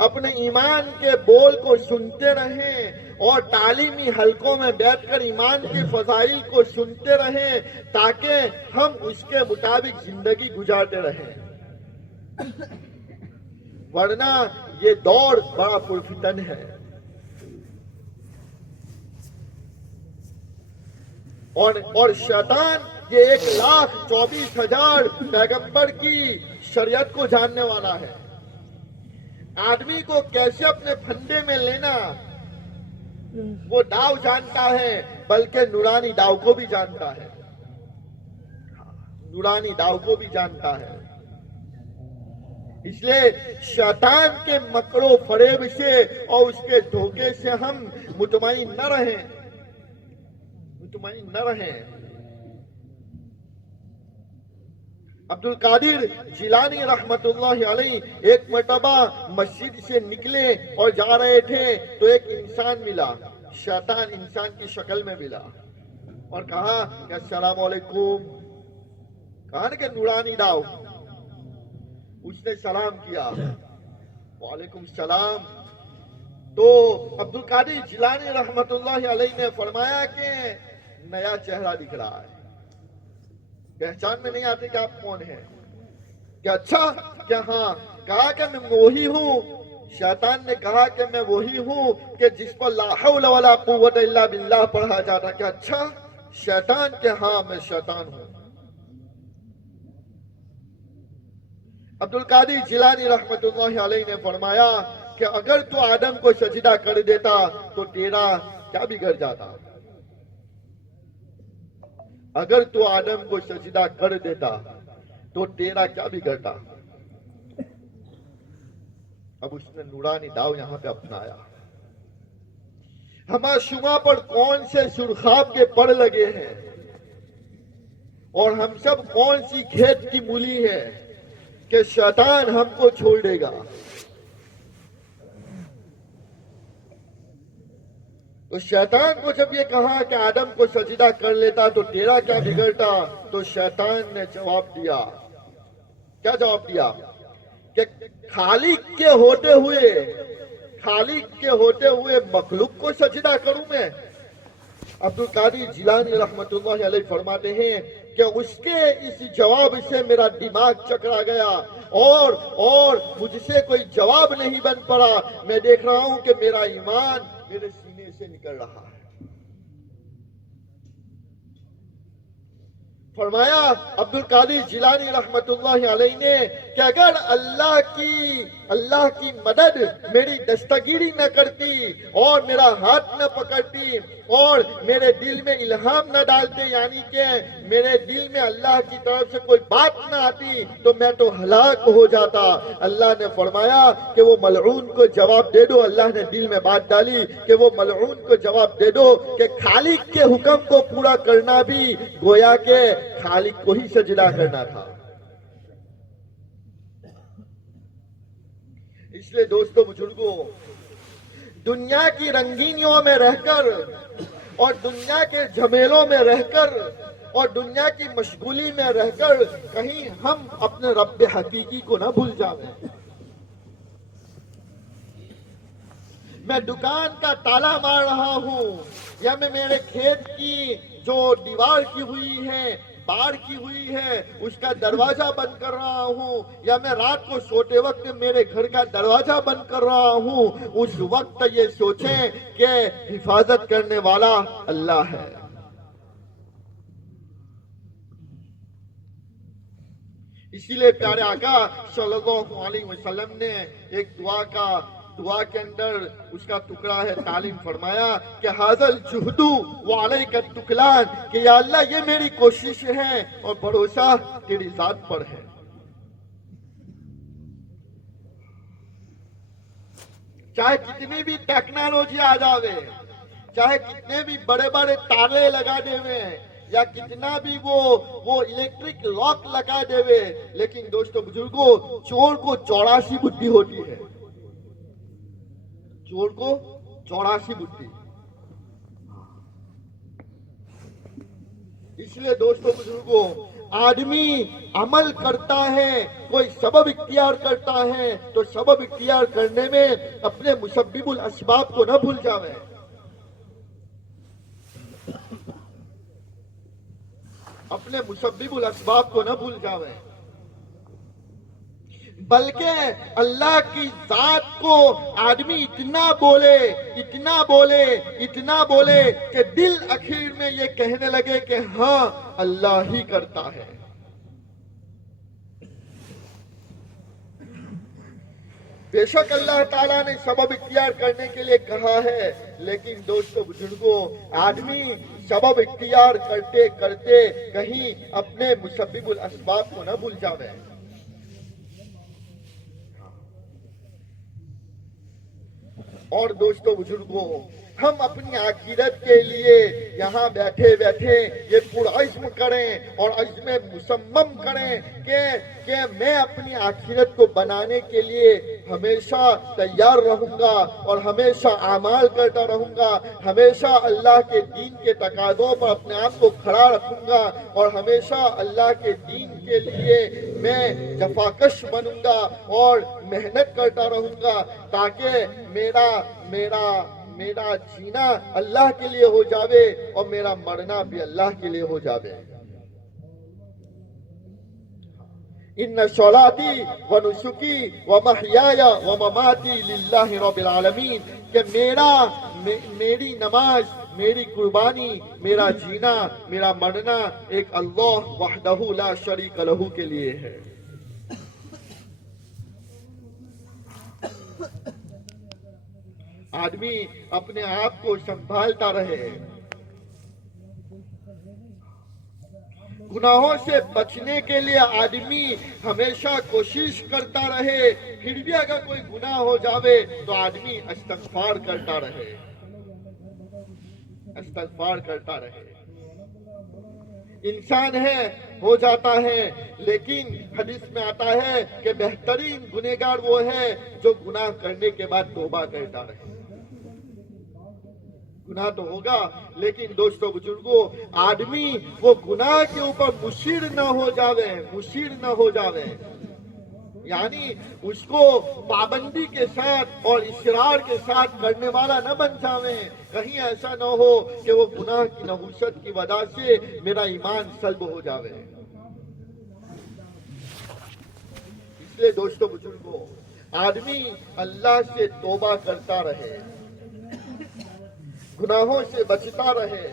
اپنے ایمان کے بول کو سنتے رہیں اور تعلیمی حلقوں میں بیٹھ کر ایمان کی فضائل کو سنتے رہیں تاکہ ہم اس کے مطابق زندگی گزارتے رہیں. ورنہ یہ دور بڑا پرفتن ہے اور شیطان یہ 1,24,000 پیغمبر کی شریعت کو جاننے والا ہے. آدمی کو کیسے اپنے پھندے میں لینا وہ داؤ جانتا ہے، بلکہ نورانی داؤ کو بھی جانتا ہے. نورانی داؤ کو بھی جانتا ہے. اس لیے شیطان کے مکر و فریب سے اور اس کے دھوکے سے ہم مطمئن نہ رہیں. عبد القادر جیلانی رحمت اللہ علیہ ایک مرتبہ مسجد سے نکلے اور جا رہے تھے تو ایک انسان ملا. شیطان انسان کی شکل میں ملا اور کہا کہ السلام علیکم. کہا نا کہ نورانی داؤ. اس نے سلام کیا، وعلیکم السلام. تو عبد القادر جیلانی رحمت اللہ علیہ نے فرمایا کہ نیا چہرہ دکھ رہا ہے، پہچان میں نہیں آتے کہ آپ کون ہیں. کہ اچھا کیا؟ ہاں. کہا کہ میں وہی ہوں. شیطان نے کہا کہ میں وہی ہوں کہ جس پر لا حول ولا قوت الا باللہ پڑھا جاتا. کہ اچھا شیطان؟ کہ ہاں میں شیطان ہوں. عبد القادر جیلانی رحمت اللہ علیہ نے فرمایا کہ اگر تو آدم کو سجدہ کر دیتا تو تیرا کیا بگڑ جاتا؟ اگر تو آدم کو سجدہ کر دیتا تو تیرا کیا بگڑتا؟ اب اس نے نورانی داؤ یہاں پہ اپنایا. ہمارا شما پر کون سے سرخاب کے پڑ لگے ہیں اور ہم سب کون سی کھیت کی مولی ہے کہ شیطان ہم کو چھوڑ دے گا. تو شیطان کو جب یہ کہا کہ آدم کو سجدہ کر لیتا تو تیرا کیا بگڑتا، تو شیطان نے جواب دیا. کیا جواب دیا؟ کہ خالق کے ہوتے ہوئے مخلوق کو سجدہ کروں میں؟ عبد القادر جیلانی رحمت اللہ علیہ فرماتے ہیں کہ اس کے اس جواب سے میرا دماغ چکرا گیا اور مجھ سے کوئی جواب نہیں بن پڑا. میں دیکھ رہا ہوں کہ میرا ایمان میرے سینے سے نکل رہا ہے. فرمایا عبد القادر جیلانی رحمت اللہ علیہ نے کہ اگر اللہ کی مدد میری دستگیری نہ کرتی اور میرا ہاتھ نہ پکڑتی اور میرے دل میں الہام نہ ڈالتے، یعنی کہ میرے دل میں اللہ کی طرف سے کوئی بات نہ آتی تو میں تو ہلاک ہو جاتا۔ اللہ نے فرمایا کہ وہ ملعون کو جواب دے دو، اللہ نے دل میں بات ڈالی کہ وہ ملعون کو جواب دے دو کہ خالق کے حکم کو پورا کرنا بھی گویا کہ خالق کو ہی سجدہ کرنا تھا۔ اس لیے دوستو بزرگوں، دنیا کی رنگینیوں میں رہ کر اور دنیا کے جھمیلوں میں رہ کر اور دنیا کی مشغولی میں رہ کر کہیں ہم اپنے رب حقیقی کو نہ بھول جائیں۔ میں دکان کا تالا مار رہا ہوں یا میں میرے کھیت کی جو دیوار کی ہوئی ہے، باڑ کی ہوئی ہے، اس کا دروازہ بند کر رہا ہوں، یا میں رات کو سوتے وقت میرے گھر کا دروازہ بند کر رہا ہوں، اس وقت یہ سوچیں کہ حفاظت کرنے والا اللہ ہے۔ اسی لیے پیارے آقا صلی اللہ علیہ وسلم نے ایک دعا کے اندر اس کا ٹکڑا ہے تعلیم فرمایا کہ حاضل جہدو وعلیک التکلان، کہ یا اللہ یہ میری کوشش ہے اور بھروسہ تیری ذات پر ہے۔ چاہے کتنی بھی ٹیکنالوجی آ جاوے، چاہے کتنے بھی بڑے بڑے تالے لگا دے ہوئے یا کتنا بھی وہ الیکٹرک لاک لگا دے ہوئے، لیکن دوستو بزرگوں، چور کو 84 بدھی ہوتی ہے، چور کو 84 بدھی۔ اس لیے دوستو بزرگوں، آدمی عمل کرتا ہے، کوئی سبب اختیار کرتا ہے تو سبب اختیار کرنے میں اپنے مسبب الاسباب کو نہ بھول جاوے۔ اپنے مسبب الاسباب کو نہ بھول جاوے، بلکہ اللہ کی ذات کو آدمی اتنا بولے کہ دل اخیر میں یہ کہنے لگے کہ ہاں اللہ ہی کرتا ہے۔ بے شک اللہ تعالیٰ نے سبب اختیار کرنے کے لیے کہا ہے، لیکن دوستو بزرگوں، آدمی سبب اختیار کرتے کرتے کہیں اپنے مسبب الاسباب کو نہ بھول جاوے۔ اور دوستو بزرگوں، ہم اپنی آخرت کے لیے یہاں بیٹھے یہ پرعزم کریں اور عزم مصمم کریں کہ میں اپنی آخرت کو بنانے کے لیے ہمیشہ تیار رہوں گا اور ہمیشہ اعمال کرتا رہوں گا، ہمیشہ اللہ کے دین کے تقاضوں پر اپنے آپ کو کھڑا رکھوں گا اور ہمیشہ اللہ کے دین کے لیے میں جفاکش بنوں گا اور محنت کرتا رہوں گا، تاکہ میرا جینا اللہ کے لیے ہو جاوے اور میرا مرنا بھی اللہ کے لیے ہو جاوے۔ ان صلاتی و نسکی و محیای و مماتی للہ رب العالمین، کہ میری نماز، میری قربانی، میرا جینا، میرا مرنا ایک اللہ وحدہ لا شریک لہ کے لیے ہے۔ آدمی اپنے آپ کو سنبھالتا رہے، گناہوں سے بچنے کے لیے آدمی ہمیشہ کوشش کرتا رہے، پھر بھی اگر کوئی گناہ ہو جاوے تو آدمی استغفار کرتا رہے، استغفار کرتا رہے۔ انسان ہے، ہو جاتا ہے، لیکن حدیث میں آتا ہے کہ بہترین گنہگار وہ ہے جو گناہ کرنے کے بعد توبہ کرتا رہے۔ گناہ تو ہوگا، لیکن دوستو بزرگوں، آدمی وہ گناہ کے اوپر مصر نہ ہو جاوے، یعنی اس کو پابندی کے ساتھ اور اصرار کے ساتھ کرنے والا نہ بن جاوے۔ کہیں ایسا نہ ہو کہ وہ گناہ کی نحوست کی وجہ سے میرا ایمان سلب ہو جاوے۔ اس لیے دوستو بزرگوں، آدمی اللہ سے توبہ کرتا رہے، گناہوں سے بچتا رہے،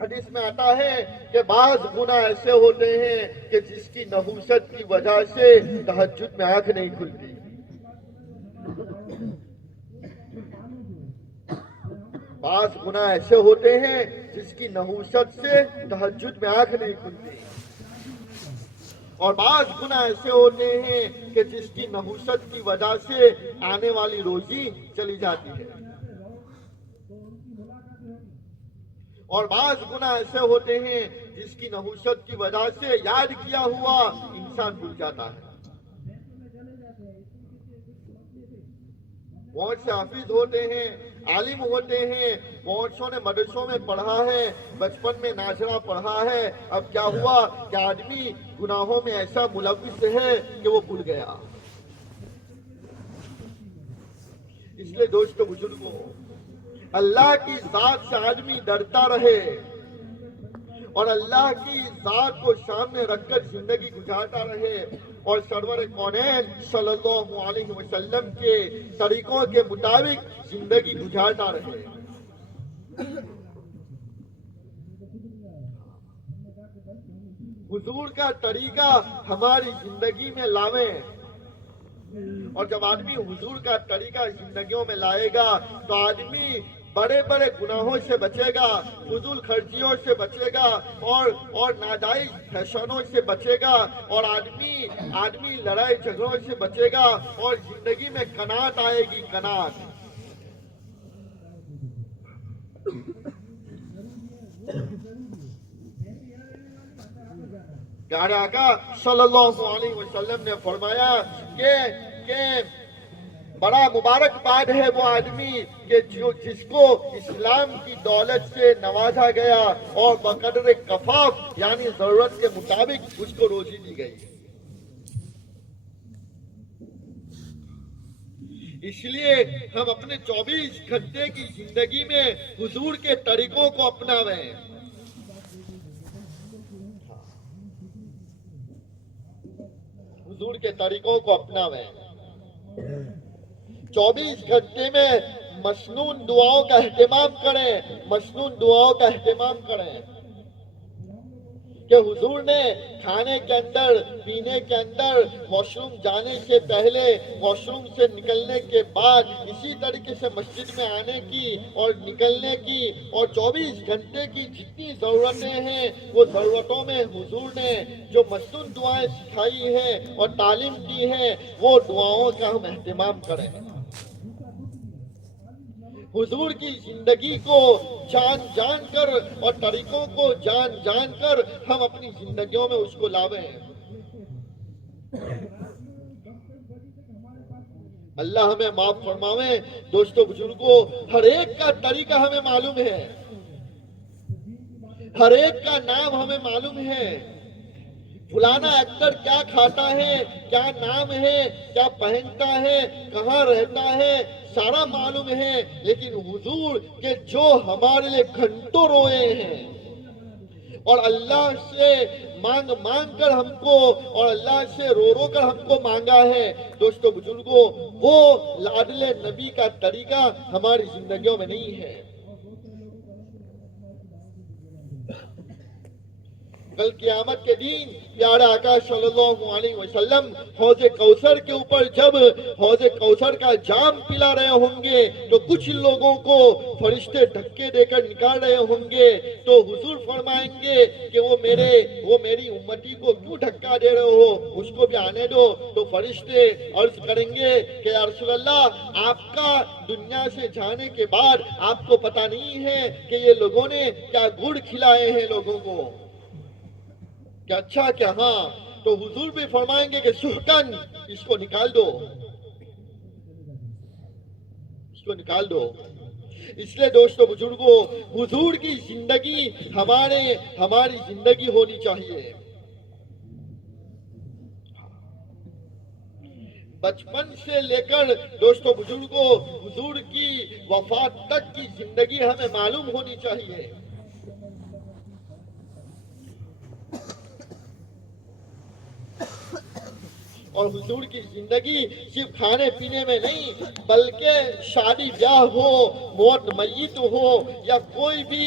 حدیث میں آتا ہے کہ بعض گناہ ایسے ہوتے ہیں کہ جس کی نحوست کی وجہ سے تہجد میں آنکھ نہیں کھلتی. بعض گناہ ایسے ہوتے ہیں جس کی نحوست سے تہجد میں آنکھ نہیں کھلتی، اور بعض گناہ ایسے ہوتے ہیں کہ جس کی نحوست کی وجہ سے آنے والی روزی چلی جاتی ہے، اور بعض گناہ ایسے ہوتے ہیں جس کی نحوست کی وجہ سے یاد کیا ہوا انسان بھول جاتا ہے. بہت سے حافظ ہوتے ہیں، عالم ہوتے ہیں، بہت سو نے مدرسوں میں پڑھا ہے، بچپن میں ناظرہ پڑھا ہے، اب کیا ہوا کہ آدمی گناہوں میں ایسا ملوث ہے کہ وہ بھول گیا. اس لیے دوستو بزرگوں، اللہ کی ذات سے آدمی ڈرتا رہے اور اللہ کی ذات کو سامنے رکھ کر زندگی گزارتا رہے، اور سرور کونین صلی اللہ علیہ وسلم کے طریقوں کے مطابق زندگی گزارتا رہے. حضور کا طریقہ ہماری زندگی میں لاویں، اور جب آدمی حضور کا طریقہ زندگیوں میں لائے گا تو آدمی بڑے بڑے گناہوں سے بچے گا، فضول خرچیوں سے بچے گا، اور ناجائز فیشنوں سے بچے گا، اور آدمی لڑائی جھگڑوں سے بچے گا، اور زندگی میں قناعت آئے گی، قناعت. پیارے آقا صلی اللہ علیہ وسلم نے فرمایا کہ بڑا مبارک بات ہے وہ آدمی کہ جس کو اسلام کی دولت سے نوازا گیا اور بقدر کفاف یعنی ضرورت کے مطابق اس کو روزی دی گئی. اس لیے ہم اپنے 24 گھنٹے کی زندگی میں حضور کے طریقوں کو اپناویں. حضور کے طریقوں کو اپناویں. 24 گھنٹے میں مسنون دعاؤں کا اہتمام کریں، مسنون دعاؤں کا اہتمام کریں کہ حضور نے کھانے کے اندر، پینے کے اندر، واش روم جانے سے پہلے، واش روم سے نکلنے کے بعد، اسی طریقے سے مسجد میں آنے کی اور نکلنے کی، اور 24 گھنٹے کی جتنی ضرورتیں ہیں وہ ضرورتوں میں حضور نے جو مسنون دعائیں سکھائی ہیں اور تعلیم دی ہے وہ دعاؤں کا ہم اہتمام کریں. حضور کی زندگی کو جان جان کر اور طریقوں کو جان جان کر ہم اپنی زندگیوں میں اس کو لاویں. اللہ ہمیں معاف فرماویں. دوستو بزرگوں، ہر ایک کا طریقہ ہمیں معلوم ہے، ہر ایک کا نام ہمیں معلوم ہے. فلانا ایکٹر کیا کھاتا ہے، کیا نام ہے، کیا پہنتا ہے، کہاں رہتا ہے، سارا معلوم ہے. لیکن حضور کے جو ہمارے لیے گھنٹوں روئے ہیں اور اللہ سے مانگ مانگ کر ہم کو، اور اللہ سے رو رو کر ہم کو مانگا ہے، دوستو بزرگوں، وہ لاڈلے نبی کا طریقہ ہماری زندگیوں میں نہیں ہے. کل قیامت کے دن پیارے آقا صلی اللہ علیہ وسلم حوض کوثر کے اوپر جب حوض کوثر کا جام پلا رہے ہوں گے تو کچھ لوگوں کو فرشتے دھکے دے کر نکال رہے ہوں گے، تو حضور فرمائیں گے کہ وہ میری امتی کو کیوں دھکا دے رہے ہو، اس کو بھی آنے دو. تو فرشتے عرض کریں گے کہ یا رسول اللہ، آپ کا دنیا سے جانے کے بعد آپ کو پتہ نہیں ہے کہ یہ لوگوں نے کیا گڑ کھلائے ہیں لوگوں کو، کہ اچھا کیا ہاں. تو حضور بھی فرمائیں گے کہ سحقن، اس کو نکال دو، اس کو نکال دو. اس لیے دوستو بزرگوں، حضور کی زندگی ہماری زندگی ہونی چاہیے. بچپن سے لے کر دوستو بزرگوں حضور کی وفات تک کی زندگی ہمیں معلوم ہونی چاہیے. اور حضور کی زندگی صرف کھانے پینے میں نہیں بلکہ شادی بیاہ ہو، موت میت ہو، یا کوئی بھی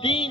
3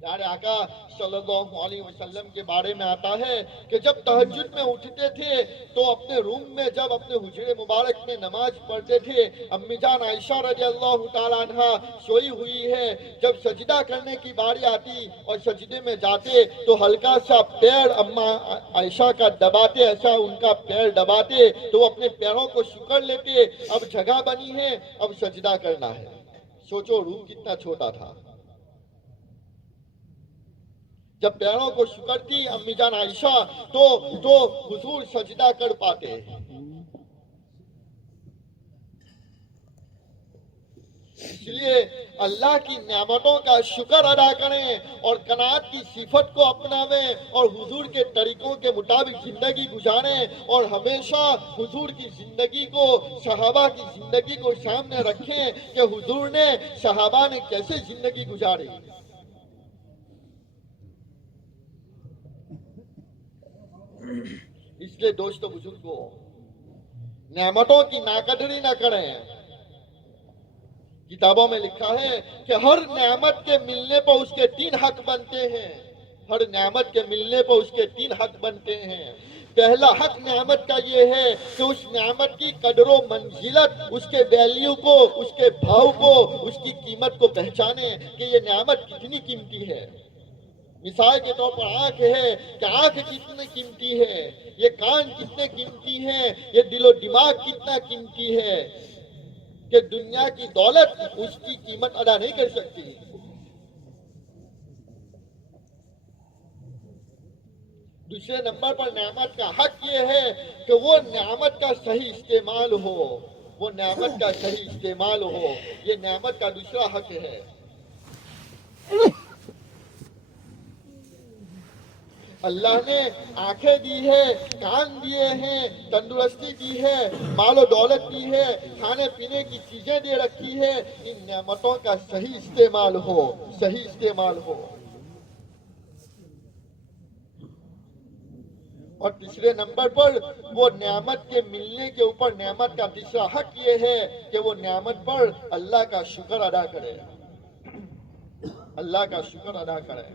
پیارے آقا صلی اللہ علیہ وسلم کے بارے میں آتا ہے کہ جب تہجد میں اٹھتے تھے تو اپنے روم میں جب اپنے حجرے مبارک میں نماز پڑھتے تھے، امی جان عائشہ رضی اللہ تعالیٰ عنہ سوئی ہوئی ہے، جب سجدہ کرنے کی باری آتی اور سجدے میں جاتے تو ہلکا سا پیر اما عائشہ کا دباتے، ایسا ان کا پیر دباتے تو وہ اپنے پیروں کو سکڑ لیتے، اب جگہ بنی ہے، اب سجدہ کرنا ہے۔ سوچو روم کتنا چھوٹا تھا۔ جب پیروں کو سکڑتی امی جان عائشہ تو حضور سجدہ کر پاتے۔ اس لیے اللہ کی نعمتوں کا شکر ادا کریں اور قناعت کی صفت کو اپناویں اور حضور کے طریقوں کے مطابق زندگی گزاریں، اور ہمیشہ حضور کی زندگی کو، صحابہ کی زندگی کو سامنے رکھیں کہ حضور نے، صحابہ نے کیسے زندگی گزاری۔ اس لیے دوستو بزرگوں، نعمتوں کی ناقدری نہ کریں۔ کتابوں میں لکھا ہے کہ ہر نعمت کے ملنے پر اس کے 3 حق بنتے ہیں۔ ہر نعمت کے ملنے پر اس کے 3 حق بنتے ہیں۔ پہلا حق نعمت کا یہ ہے کہ اس نعمت کی قدر و منزلت، اس کے ویلیو کو، اس کے بھاؤ کو، اس کی قیمت کو پہچانیں کہ یہ نعمت کتنی قیمتی ہے۔ مثال کے طور پر آنکھ ہے کہ آنکھ کتنی قیمتی ہے، یہ کان کتنے قیمتی ہیں، یہ دل و دماغ کتنا قیمتی ہے کہ دنیا کی دولت اس کی قیمت ادا نہیں کر سکتی۔ دوسرے نمبر پر نعمت کا حق یہ ہے کہ وہ نعمت کا صحیح استعمال ہو، وہ نعمت کا صحیح استعمال ہو، یہ نعمت کا دوسرا حق ہے۔ اللہ نے آنکھیں دی ہے، کان دیے ہیں، تندرستی دی ہے، مال و دولت دی ہے، کھانے پینے کی چیزیں دے رکھی ہے، ان نعمتوں کا صحیح استعمال ہو، صحیح استعمال ہو۔ اور تیسرے نمبر پر وہ نعمت کے ملنے کے اوپر نعمت کا تیسرا حق یہ ہے کہ وہ نعمت پر اللہ کا شکر ادا کرے، اللہ کا شکر ادا کرے۔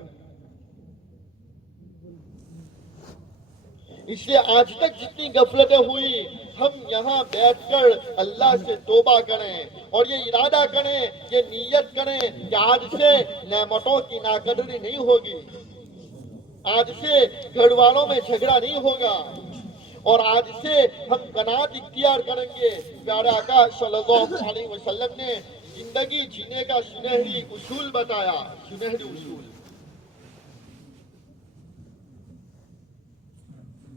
اس لیے آج تک جتنی غفلتیں ہوئی، ہم یہاں بیٹھ کر اللہ سے توبہ کریں اور یہ ارادہ کریں، یہ نیت کریں کہ آج سے نعمتوں کی ناقدری نہیں ہوگی، آج سے گھر والوں میں جھگڑا نہیں ہوگا، اور آج سے ہم قناعت اختیار کریں گے۔ پیارے آقا صلی اللہ علیہ وسلم نے زندگی جینے کا سنہری اصول بتایا، سنہری اصول۔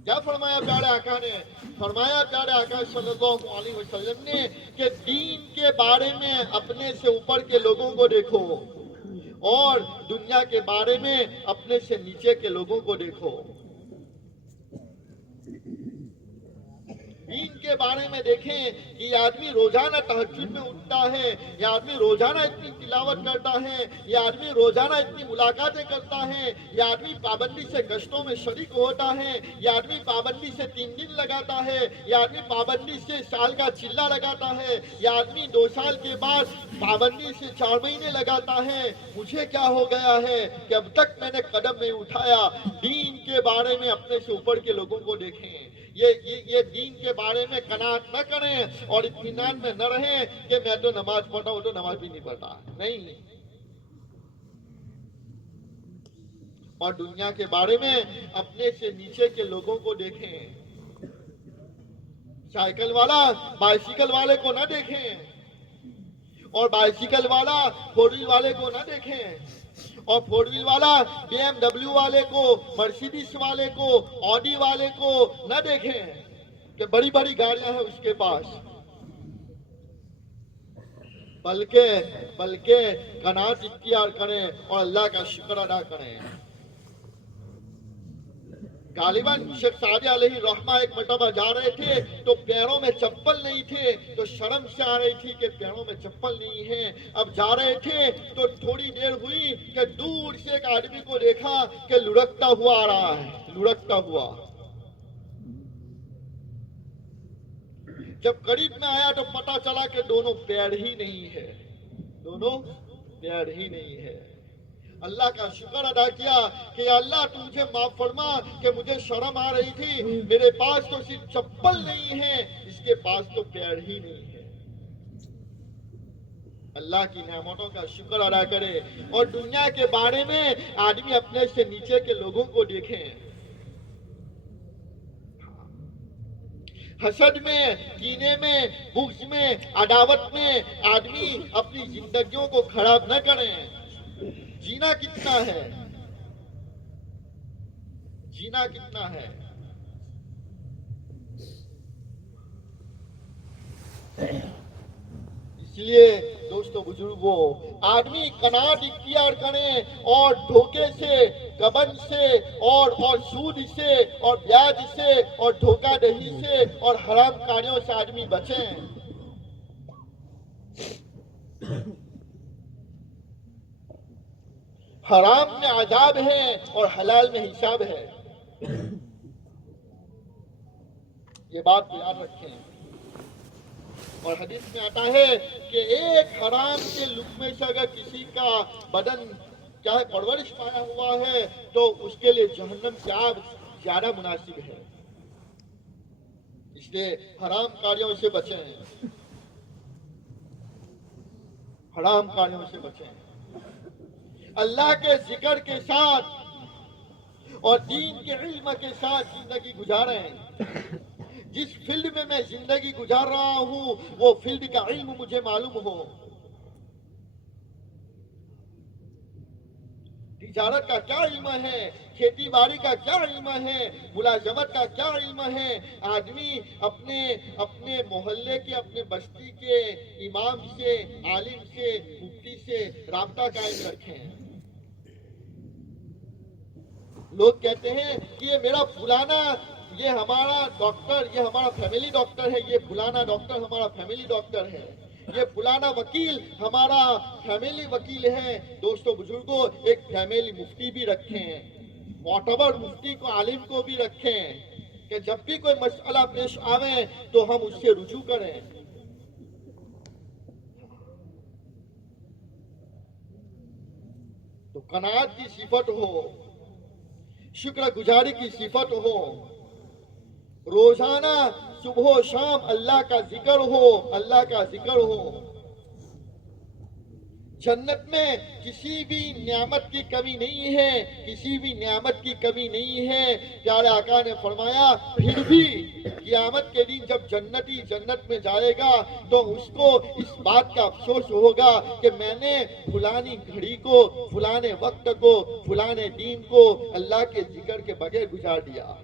کیا فرمایا پیارے آقا نے؟ فرمایا پیارے آقا صلی اللہ علیہ وسلم نے کہ دین کے بارے میں اپنے سے اوپر کے لوگوں کو دیکھو اور دنیا کے بارے میں اپنے سے نیچے کے لوگوں کو دیکھو۔ دین کے بارے میں دیکھیں کہ یہ آدمی روزانہ تہجد میں اٹھتا ہے، یہ آدمی روزانہ اتنی تلاوت کرتا ہے، یہ آدمی روزانہ اتنی ملاقاتیں کرتا ہے، یہ آدمی پابندی سے گشتوں میں شریک ہوتا ہے، یہ آدمی پابندی سے 3 دن لگاتا ہے، یہ آدمی پابندی سے سال کا چلہ لگاتا ہے، یہ آدمی 2 سال کے بعد پابندی سے 4 مہینے لگاتا ہے۔ مجھے کیا ہو گیا ہے کہ اب تک میں نے قدم نہیں اٹھایا؟ دین کے بارے میں اپنے سے اوپر کے لوگوں کو دیکھیں، یہ دین کے بارے میں قناعت نہ کریں اور اطمینان میں نہ رہیں کہ میں تو نماز پڑھتا ہوں، تو نماز بھی نہیں پڑھتا، نہیں۔ اور دنیا کے بارے میں اپنے سے نیچے کے لوگوں کو دیکھیں، سائیکل والا بائسیکل والے کو نہ دیکھیں، اور بائسیکل والا 4 ویل والے کو نہ دیکھیں، اور 4 ویل والا BMW والے کو، مرسیڈیز والے کو، آڈی والے کو نہ دیکھیں کہ بڑی بڑی گاڑیاں ہیں اس کے پاس، بلکہ قناعت اختیار کریں اور اللہ کا شکر ادا کریں۔ غالباً شیخ سعدی علیہ رحمہ ایک مرتبہ جا رہے تھے تو پیروں میں چپل نہیں تھے، تو شرم سے آ رہی تھی کہ پیروں میں چپل نہیں ہے۔ اب جا رہے تھے تو تھوڑی دیر ہوئی کہ دور سے ایک آدمی کو دیکھا کہ لڑکتا ہوا آ رہا ہے، لڑکتا ہوا۔ جب قریب میں آیا تو پتا چلا کہ دونوں پیر ہی نہیں ہے، دونوں پیر ہی نہیں ہے۔ اللہ کا شکر ادا کیا کہ اللہ تو مجھے معاف فرما کہ مجھے شرم آ رہی تھی، میرے پاس تو صرف چپل نہیں ہے، اس کے پاس تو پیر ہی نہیں ہے۔ اللہ کی نعمتوں کا شکر ادا کرے اور دنیا کے بارے میں آدمی اپنے سے نیچے کے لوگوں کو دیکھیں۔ حسد میں، کینے میں، بغض میں، عداوت میں آدمی اپنی زندگیوں کو خراب نہ کریں۔ جینا کتنا ہے، جینا کتنا ہے۔ اس لیے دوستو بزرگوں، آدمی قناعت اختیار کریں اور دھوکے سے، گبن سے اور سود سے اور بیاج سے اور دھوکہ دہی سے اور حرام کاریوں سے آدمی بچیں۔ حرام میں عذاب ہے اور حلال میں حساب ہے، یہ بات کو یاد رکھیں۔ اور حدیث میں آتا ہے کہ ایک حرام کے لقمے سے اگر کسی کا بدن چاہے پرورش پایا ہوا ہے تو اس کے لیے جہنم کی آگ زیادہ مناسب ہے۔ اس لیے حرام کاریوں سے بچیں، حرام کاریوں سے بچیں، اللہ کے ذکر کے ساتھ اور دین کے علم کے ساتھ زندگی گزاریں۔ جس فیلڈ میں میں زندگی گزار رہا ہوں وہ فیلڈ کا علم مجھے معلوم ہو۔ تجارت کا کیا علم ہے، کھیتی باڑی کا کیا علم ہے، ملازمت کا کیا علم ہے، آدمی اپنے محلے کے، اپنے بستی کے امام سے، عالم سے، مفتی سے رابطہ قائم رکھیں۔ لوگ کہتے ہیں کہ یہ میرا فلانا، یہ ہمارا ڈاکٹر، یہ ہمارا فیملی ڈاکٹر ہے، یہ فلانا ڈاکٹر ہمارا فیملی ڈاکٹر ہے، یہ فلانا وکیل ہمارا فیملی وکیل ہے۔ دوستو بزرگوں، ایک فیملی مفتی بھی رکھیں، معتبر مفتی کو، عالم کو بھی رکھیں کہ جب بھی کوئی مسئلہ پیش آوے تو ہم اس سے رجوع کریں۔ تو قناعت کی صفت ہو، شکر گزاری کی صفت ہو، روزانہ صبح و شام اللہ کا ذکر ہو، اللہ کا ذکر ہو۔ جنت میں کسی بھی نعمت کی کمی نہیں ہے، کسی بھی نعمت کی کمی نہیں ہے۔ پیارے آقا نے فرمایا پھر بھی قیامت کے دن جب جنتی جنت میں جائے گا تو اس کو اس بات کا افسوس ہوگا کہ میں نے فلانی گھڑی کو، فلانے وقت کو، فلانے دین کو اللہ کے ذکر کے بغیر گزار دیا۔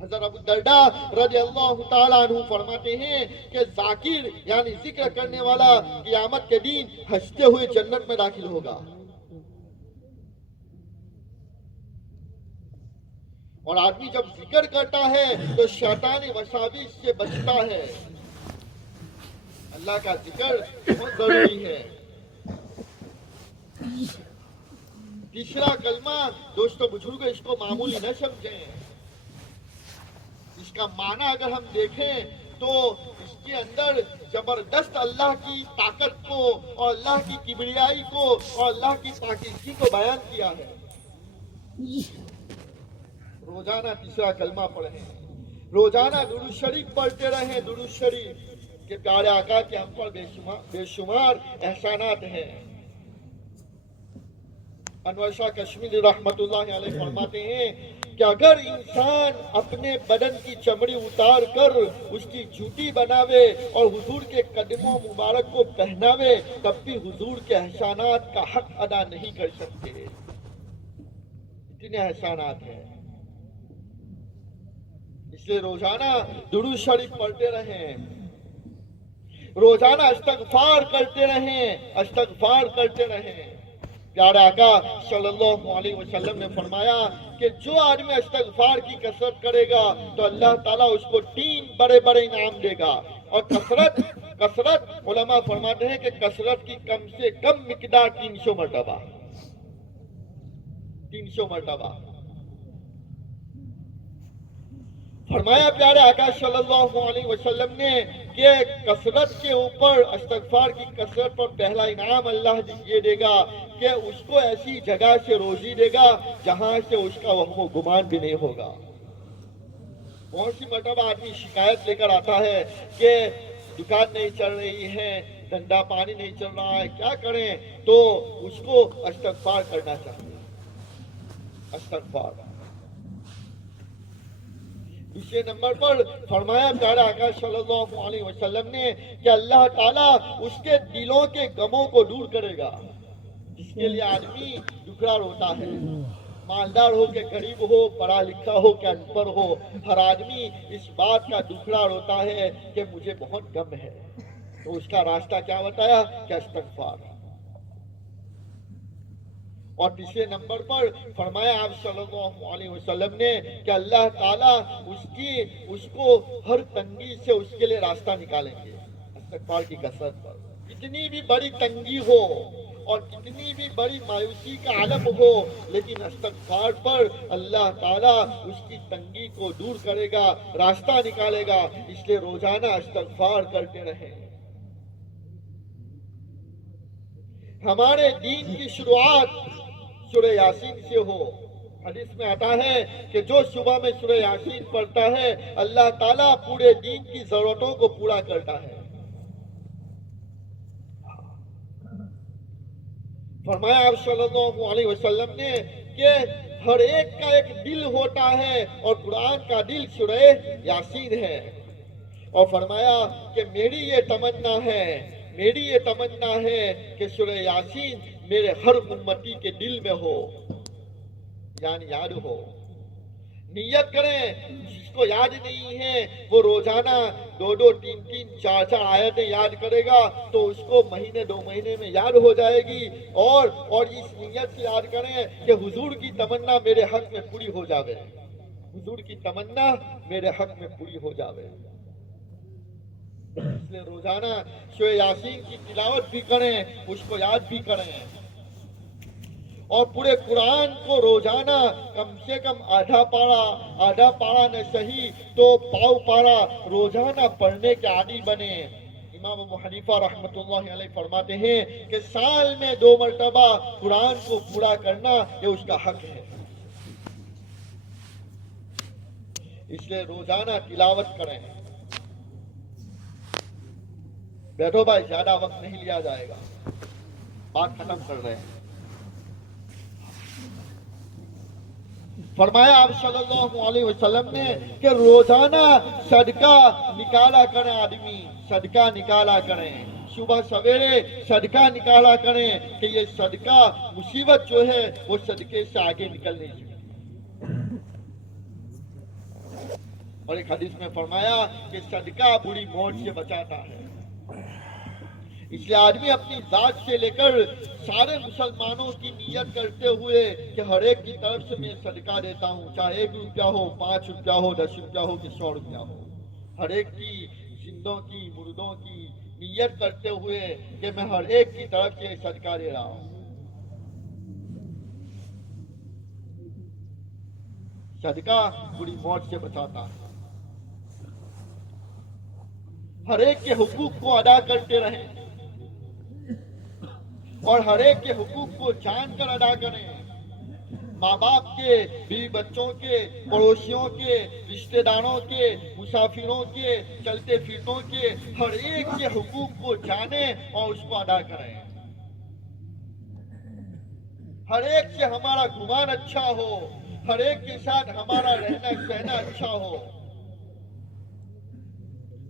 حضرت ابو الدرداء رضی اللہ تعالیٰ عنہ فرماتے ہیں کہ ذاکر یعنی ذکر کرنے والا قیامت کے دن ہنستے ہوئے جنت میں داخل ہوگا، اور آدمی جب ذکر کرتا ہے تو شیطانی وساوس سے بچتا ہے۔ اللہ کا ذکر بہت ضروری ہے۔ تیسرا کلمہ دوستو بزرگ اس کو معمولی نہ سمجھیں، اس کا معنی اگر ہم دیکھیں تو اس کے اندر زبردست اللہ کی طاقت کو اور اللہ کی کبریائی کو اور اللہ کی پاکیزگی کو بیان کیا ہے۔ روزانہ تیسرا کلمہ پڑھیں، روزانہ درود شریف پڑھتے رہیں، درود شریف کے پیارے آقا کے ہم پر بے شمار احسانات ہیں۔ انور شاہ کشمیری رحمت اللہ علیہ فرماتے ہیں کہ اگر انسان اپنے بدن کی چمڑی اتار کر اس کی جوتی بناوے اور حضور کے قدموں مبارک کو پہناوے تب بھی حضور کے احسانات کا حق ادا نہیں کر سکتے، اتنے احسانات ہیں۔ اس لیے روزانہ درود شریف پڑھتے رہیں، روزانہ استغفار کرتے رہیں، استغفار کرتے رہیں۔ پیارے آقا صلی اللہ علیہ وسلم نے فرمایا کہ جو آدمی استغفار کی کثرت کرے گا تو اللہ تعالیٰ اس کو 3 بڑے بڑے انعام دے گا۔ اور کثرت علماء فرماتے ہیں کہ کثرت کی کم سے کم مقدار 300 مرتبہ، 300 مرتبہ۔ فرمایا پیارے آقا صلی اللہ علیہ وسلم نے کہ کثرت کے اوپر استغفار کی کثرت پر پہلا انعام اللہ یہ دے گا کہ اس کو ایسی جگہ سے روزی دے گا جہاں سے اس کا وہم و گمان بھی نہیں ہوگا۔ بہت سی مرتبہ آدمی شکایت لے کر آتا ہے کہ دکان نہیں چل رہی ہے، دھندا پانی نہیں چل رہا ہے، کیا کریں؟ تو اس کو استغفار کرنا چاہیے، استغفار۔ دوسرے نمبر پر فرمایا پیارا آقا صلی اللہ علیہ وسلم نے کہ اللہ تعالیٰ اس کے دلوں کے غموں کو دور کرے گا۔ جس کے لیے آدمی دکھڑا روتا ہے، مالدار ہو کہ غریب ہو، پڑھا لکھا ہو کہ ان پڑھ ہو، ہر آدمی اس بات کا دکھڑا روتا ہے کہ مجھے بہت غم ہے۔ تو اس کا راستہ کیا بتایا کہ استغفار۔ اور تیسرے نمبر پر فرمایا آپ صلی اللہ علیہ وسلم نے کہ اللہ تعالیٰ اس کو ہر تنگی سے اس کے لیے راستہ نکالیں گے استغفار کی کثرت پر۔ کتنی بھی بڑی تنگی ہو اور کتنی بھی بڑی مایوسی کا عالم ہو، لیکن استغفار پر اللہ تعالیٰ اس کی تنگی کو دور کرے گا، راستہ نکالے گا۔ اس لیے روزانہ استغفار کرتے رہیں۔ ہمارے دین کی شروعات سورہ یاسین سے ہو۔ حدیث میں آتا ہے کہ جو صبح میں سورہ یاسین پڑھتا ہے اللہ تعالیٰ پورے دین کی ضرورتوں کو پورا کرتا ہے۔ فرمایا آپ صلی اللہ علیہ وسلم نے کہ ہر ایک کا ایک دل ہوتا ہے اور قرآن کا دل سورہ یاسین ہے۔ اور فرمایا کہ میری یہ تمنا ہے کہ سورہ یاسین میرے ہر امتی کے دل میں ہو، یعنی یاد ہو۔ نیت کریں، جس کو یاد نہیں ہے وہ روزانہ 2 3 4 آیتیں یاد کرے گا تو اس کو مہینے 2 مہینے میں یاد ہو جائے گی۔ اور اس نیت سے یاد کریں کہ حضور کی تمنا میرے حق میں پوری ہو جاوے، حضور کی تمنا میرے حق میں پوری ہو جاوے۔ اس لیے روزانہ سورہ یاسین کی تلاوت بھی کریں، اس کو یاد بھی کریں، اور پورے قرآن کو روزانہ کم سے کم آدھا پارا نہ صحیح تو پاؤ پارا روزانہ پڑھنے کے عادی بنے۔ امام ابو حنیفہ رحمۃ اللہ علیہ فرماتے ہیں کہ سال میں 2 مرتبہ قرآن کو پورا کرنا یہ اس کا حق ہے۔ اس لیے روزانہ تلاوت کریں۔ بیٹھو بھائی، زیادہ وقت نہیں لیا جائے گا، بات ختم کر رہے ہیں۔ فرمایا آپ صلی اللہ علیہ وسلم نے کہ روزانہ صدقہ نکالا کریں، آدمی صدقہ نکالا کریں، صبح سویرے صدقہ نکالا کریں کہ یہ صدقہ مصیبت جو ہے وہ صدقے سے آگے نکل نہیں سکتی۔ اور ایک حدیث میں فرمایا کہ صدقہ بری موت سے بچاتا ہے۔ اس لیے آدمی اپنی ذات سے لے کر سارے مسلمانوں کی نیت کرتے ہوئے کہ ہر ایک کی طرف سے میں صدقہ دیتا ہوں، چاہے 1 روپیہ ہو، 5 روپیہ ہو، 10 روپیہ ہو کہ 100 روپیہ ہو، ہر ایک کی زندوں کی مردوں کی نیت کرتے ہوئے کہ میں ہر ایک کی طرف سے صدقہ دے رہا ہوں۔ صدقہ بری موت سے بچاتا ہے۔ ہر ایک کے حقوق کو ادا کرتے رہیں اور ہر ایک کے حقوق کو جان کر ادا کریں۔ ماں باپ کے، بیوی بچوں کے، پڑوسیوں کے، رشتہ داروں کے، مسافروں کے، چلتے پھرتوں کے، ہر ایک کے حقوق کو جانیں اور اس کو ادا کریں۔ ہر ایک سے ہمارا گمان اچھا ہو، ہر ایک کے ساتھ ہمارا رہنا سہنا اچھا ہو،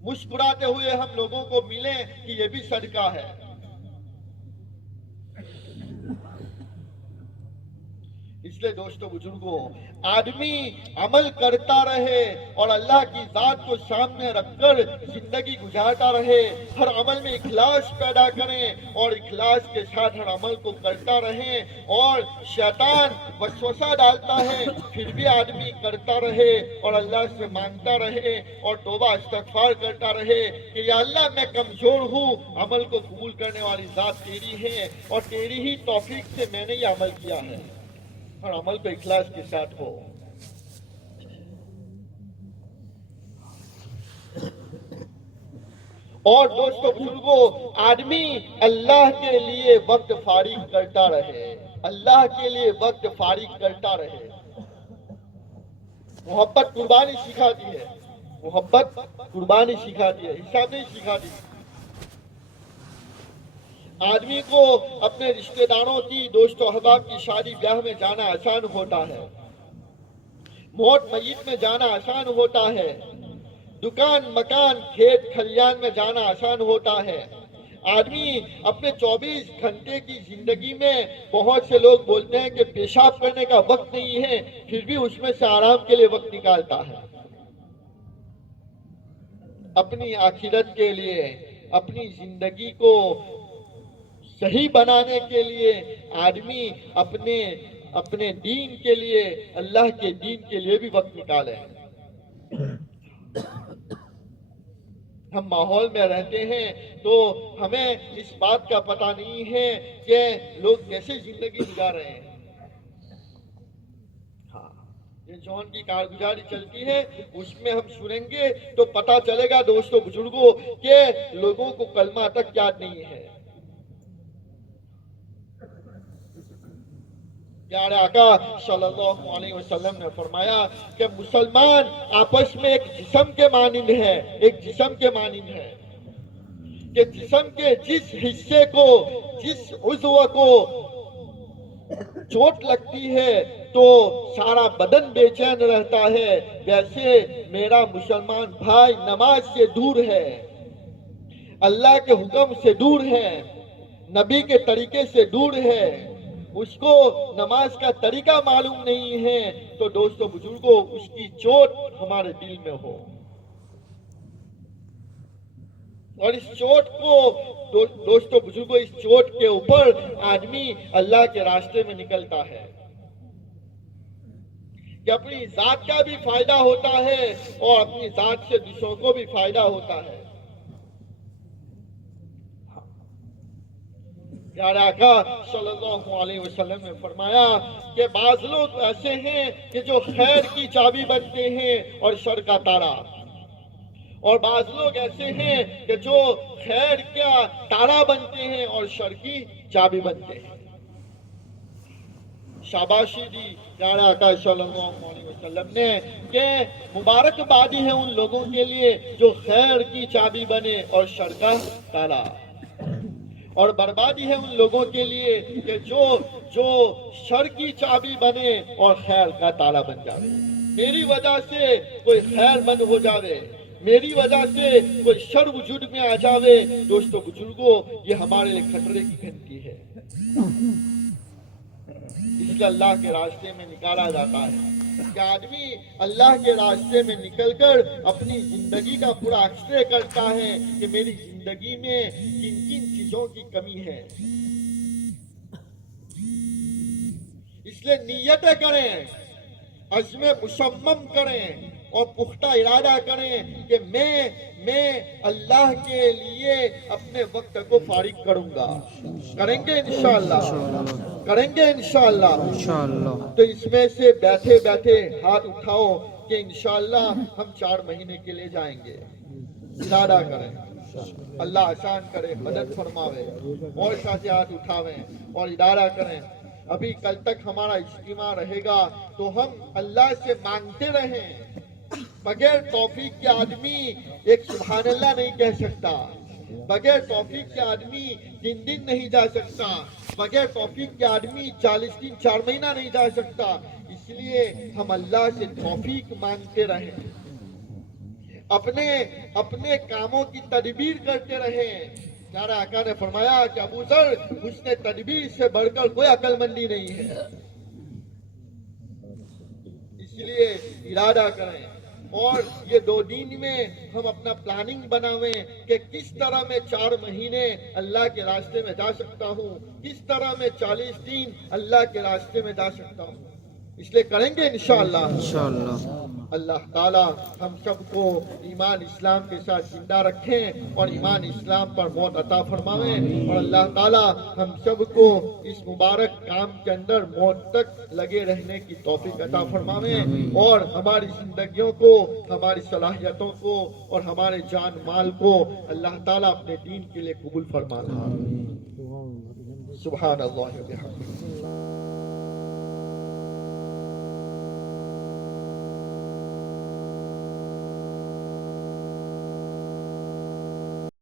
مسکراتے ہوئے ہم لوگوں کو ملیں کہ یہ بھی صدقہ ہے۔ اس لیے دوستو بزرگوں، آدمی عمل کرتا رہے اور اللہ کی ذات کو سامنے رکھ کر زندگی گزارتا رہے، ہر عمل میں اخلاص پیدا کریں اور اخلاص کے ساتھ ہر عمل کو کرتا رہیں۔ اور شیطان وسوسہ ڈالتا ہے پھر بھی آدمی کرتا رہے اور اللہ سے مانگتا رہے اور توبہ استغفار کرتا رہے کہ یا اللہ میں کمزور ہوں، عمل کو قبول کرنے والی ذات تیری ہے اور تیری ہی توفیق سے میں نے یہ عمل کیا ہے۔ اور عمل کو اخلاص کے ساتھ ہو۔ اور دوستو بزرگوں، آدمی اللہ کے لیے وقت فارغ کرتا رہے، اللہ کے لیے وقت فارغ کرتا رہے۔ محبت قربانی سکھاتی ہے، محبت قربانی سکھاتی ہے، حساب نہیں سکھاتی۔ آدمی کو اپنے رشتہ داروں کی، دوست و احباب کی شادی بیاہ میں جانا آسان ہوتا ہے، موت میت میں جانا آسان ہوتا ہے، دکان مکان کھیت کھلیان میں جانا آسان ہوتا ہے۔ آدمی اپنے 24 گھنٹے کی زندگی میں، بہت سے لوگ بولتے ہیں کہ پیشاب کرنے کا وقت نہیں ہے، پھر بھی اس میں سے آرام کے لیے وقت نکالتا ہے۔ اپنی آخرت کے لیے، اپنی زندگی کو صحیح بنانے کے لیے آدمی اپنے دین کے لیے، اللہ کے دین کے لیے بھی وقت نکالے۔ ہم ماحول میں رہتے ہیں تو ہمیں اس بات کا پتہ نہیں ہے کہ لوگ کیسے زندگی گزار رہے ہیں۔ یہ جون کی کارگزاری چلتی ہے، اس میں ہم سنیں گے تو پتہ چلے گا دوستو بزرگوں کہ لوگوں کو کلمہ تک یاد نہیں ہے۔ پیارے آقا صلی اللہ علیہ وسلم نے فرمایا کہ مسلمان آپس میں ایک جسم کے مانند ہے، ایک جسم کے مانند ہے، کہ جسم کے جس حصے کو، جس عضو کو چوٹ لگتی ہے تو سارا بدن بے چین رہتا ہے، ویسے میرا مسلمان بھائی نماز سے دور ہے، اللہ کے حکم سے دور ہے، نبی کے طریقے سے دور ہے، اس کو نماز کا طریقہ معلوم نہیں ہے، تو دوستو بزرگوں اس کی چوٹ ہمارے دل میں ہو، اور اس چوٹ کو دوستو بزرگوں، اس چوٹ کے اوپر آدمی اللہ کے راستے میں نکلتا ہے کہ اپنی ذات کا بھی فائدہ ہوتا ہے اور اپنی ذات سے دوسروں کو بھی فائدہ ہوتا ہے۔ پیارے آقا صلی اللہ علیہ وسلم نے فرمایا کہ بعض لوگ ایسے ہیں کہ جو خیر کی چابی بنتے ہیں اور شر کا تالا، اور بعض لوگ ایسے ہیں کہ جو خیر کا تالا بنتے ہیں اور شر کی چابی بنتے ہیں۔ شاباشی دی پیارے آقا صلی اللہ علیہ وسلم نے کہ مبارکبادی ہے ان لوگوں کے لیے جو خیر کی چابی بنے اور شر کا تالا، اور بربادی ہے ان لوگوں کے لیے کہ جو شر کی چابی بنے اور خیر کا تالا بن جائے۔ میری وجہ سے کوئی خیر بند ہو جاوے، میری وجہ سے کوئی شر وجود میں آ جاوے، دوستو بزرگوں یہ ہمارے لیے خطرے کی گھنٹی ہے، اس لیے اللہ کے راستے میں نکالا جاتا ہے کہ آدمی اللہ کے راستے میں نکل کر اپنی زندگی کا پورا ایکسرے کرتا ہے کہ میری زندگی میں کن کن چیزوں کی کمی ہے۔ اس لیے نیتیں کریں، عزم مصمم کریں اور پختہ ارادہ کریں کہ میں اللہ کے لیے اپنے وقت کو فارغ کروں گا۔ کریں گے انشاءاللہ، کریں گے انشاءاللہ۔ تو اس میں سے بیٹھے بیٹھے ہاتھ اٹھاؤ کہ انشاءاللہ ہم 4 مہینے کے لیے جائیں گے، ارادہ کریں، اللہ آسان کرے، مدد فرماوے، اور ساتھ ہاتھ اٹھاویں اور ارادہ کریں۔ ابھی کل تک ہمارا اجتماع رہے گا تو ہم اللہ سے مانگتے رہیں، بغیر توفیق کے آدمی ایک سبحان اللہ نہیں کہہ سکتا، بغیر توفیق کے آدمی 3 دن نہیں جا سکتا، بغیر توفیق کے آدمی 40 دن 4 مہینہ نہیں جا سکتا۔ اس لیے ہم اللہ سے توفیق مانگتے رہیں، اپنے کاموں کی تدبیر کرتے رہیں۔ پیارے آقا نے فرمایا کہ ابو ذر، حسن تدبیر سے بڑھ کر کوئی عقل مندی نہیں ہے، اس لیے ارادہ کریں اور یہ 2 دن میں ہم اپنا پلاننگ بناویں کہ کس طرح میں 4 مہینے اللہ کے راستے میں جا سکتا ہوں، کس طرح میں 40 دن اللہ کے راستے میں جا سکتا ہوں۔ اس لیے کریں گے انشاءاللہ۔ انشاءاللہ۔ اللہ تعالیٰ ہم سب کو ایمان اسلام کے ساتھ زندہ رکھیں اور ایمان اسلام پر موت عطا فرمائیں، اور اللہ تعالیٰ ہم سب کو اس مبارک کام کے اندر موت تک لگے رہنے کی توفیق عطا فرمائیں، اور ہماری زندگیوں کو، ہماری صلاحیتوں کو اور ہمارے جان مال کو اللہ تعالیٰ اپنے دین کے لیے قبول فرمائیں۔ سبحان اللہ و بحمدہ۔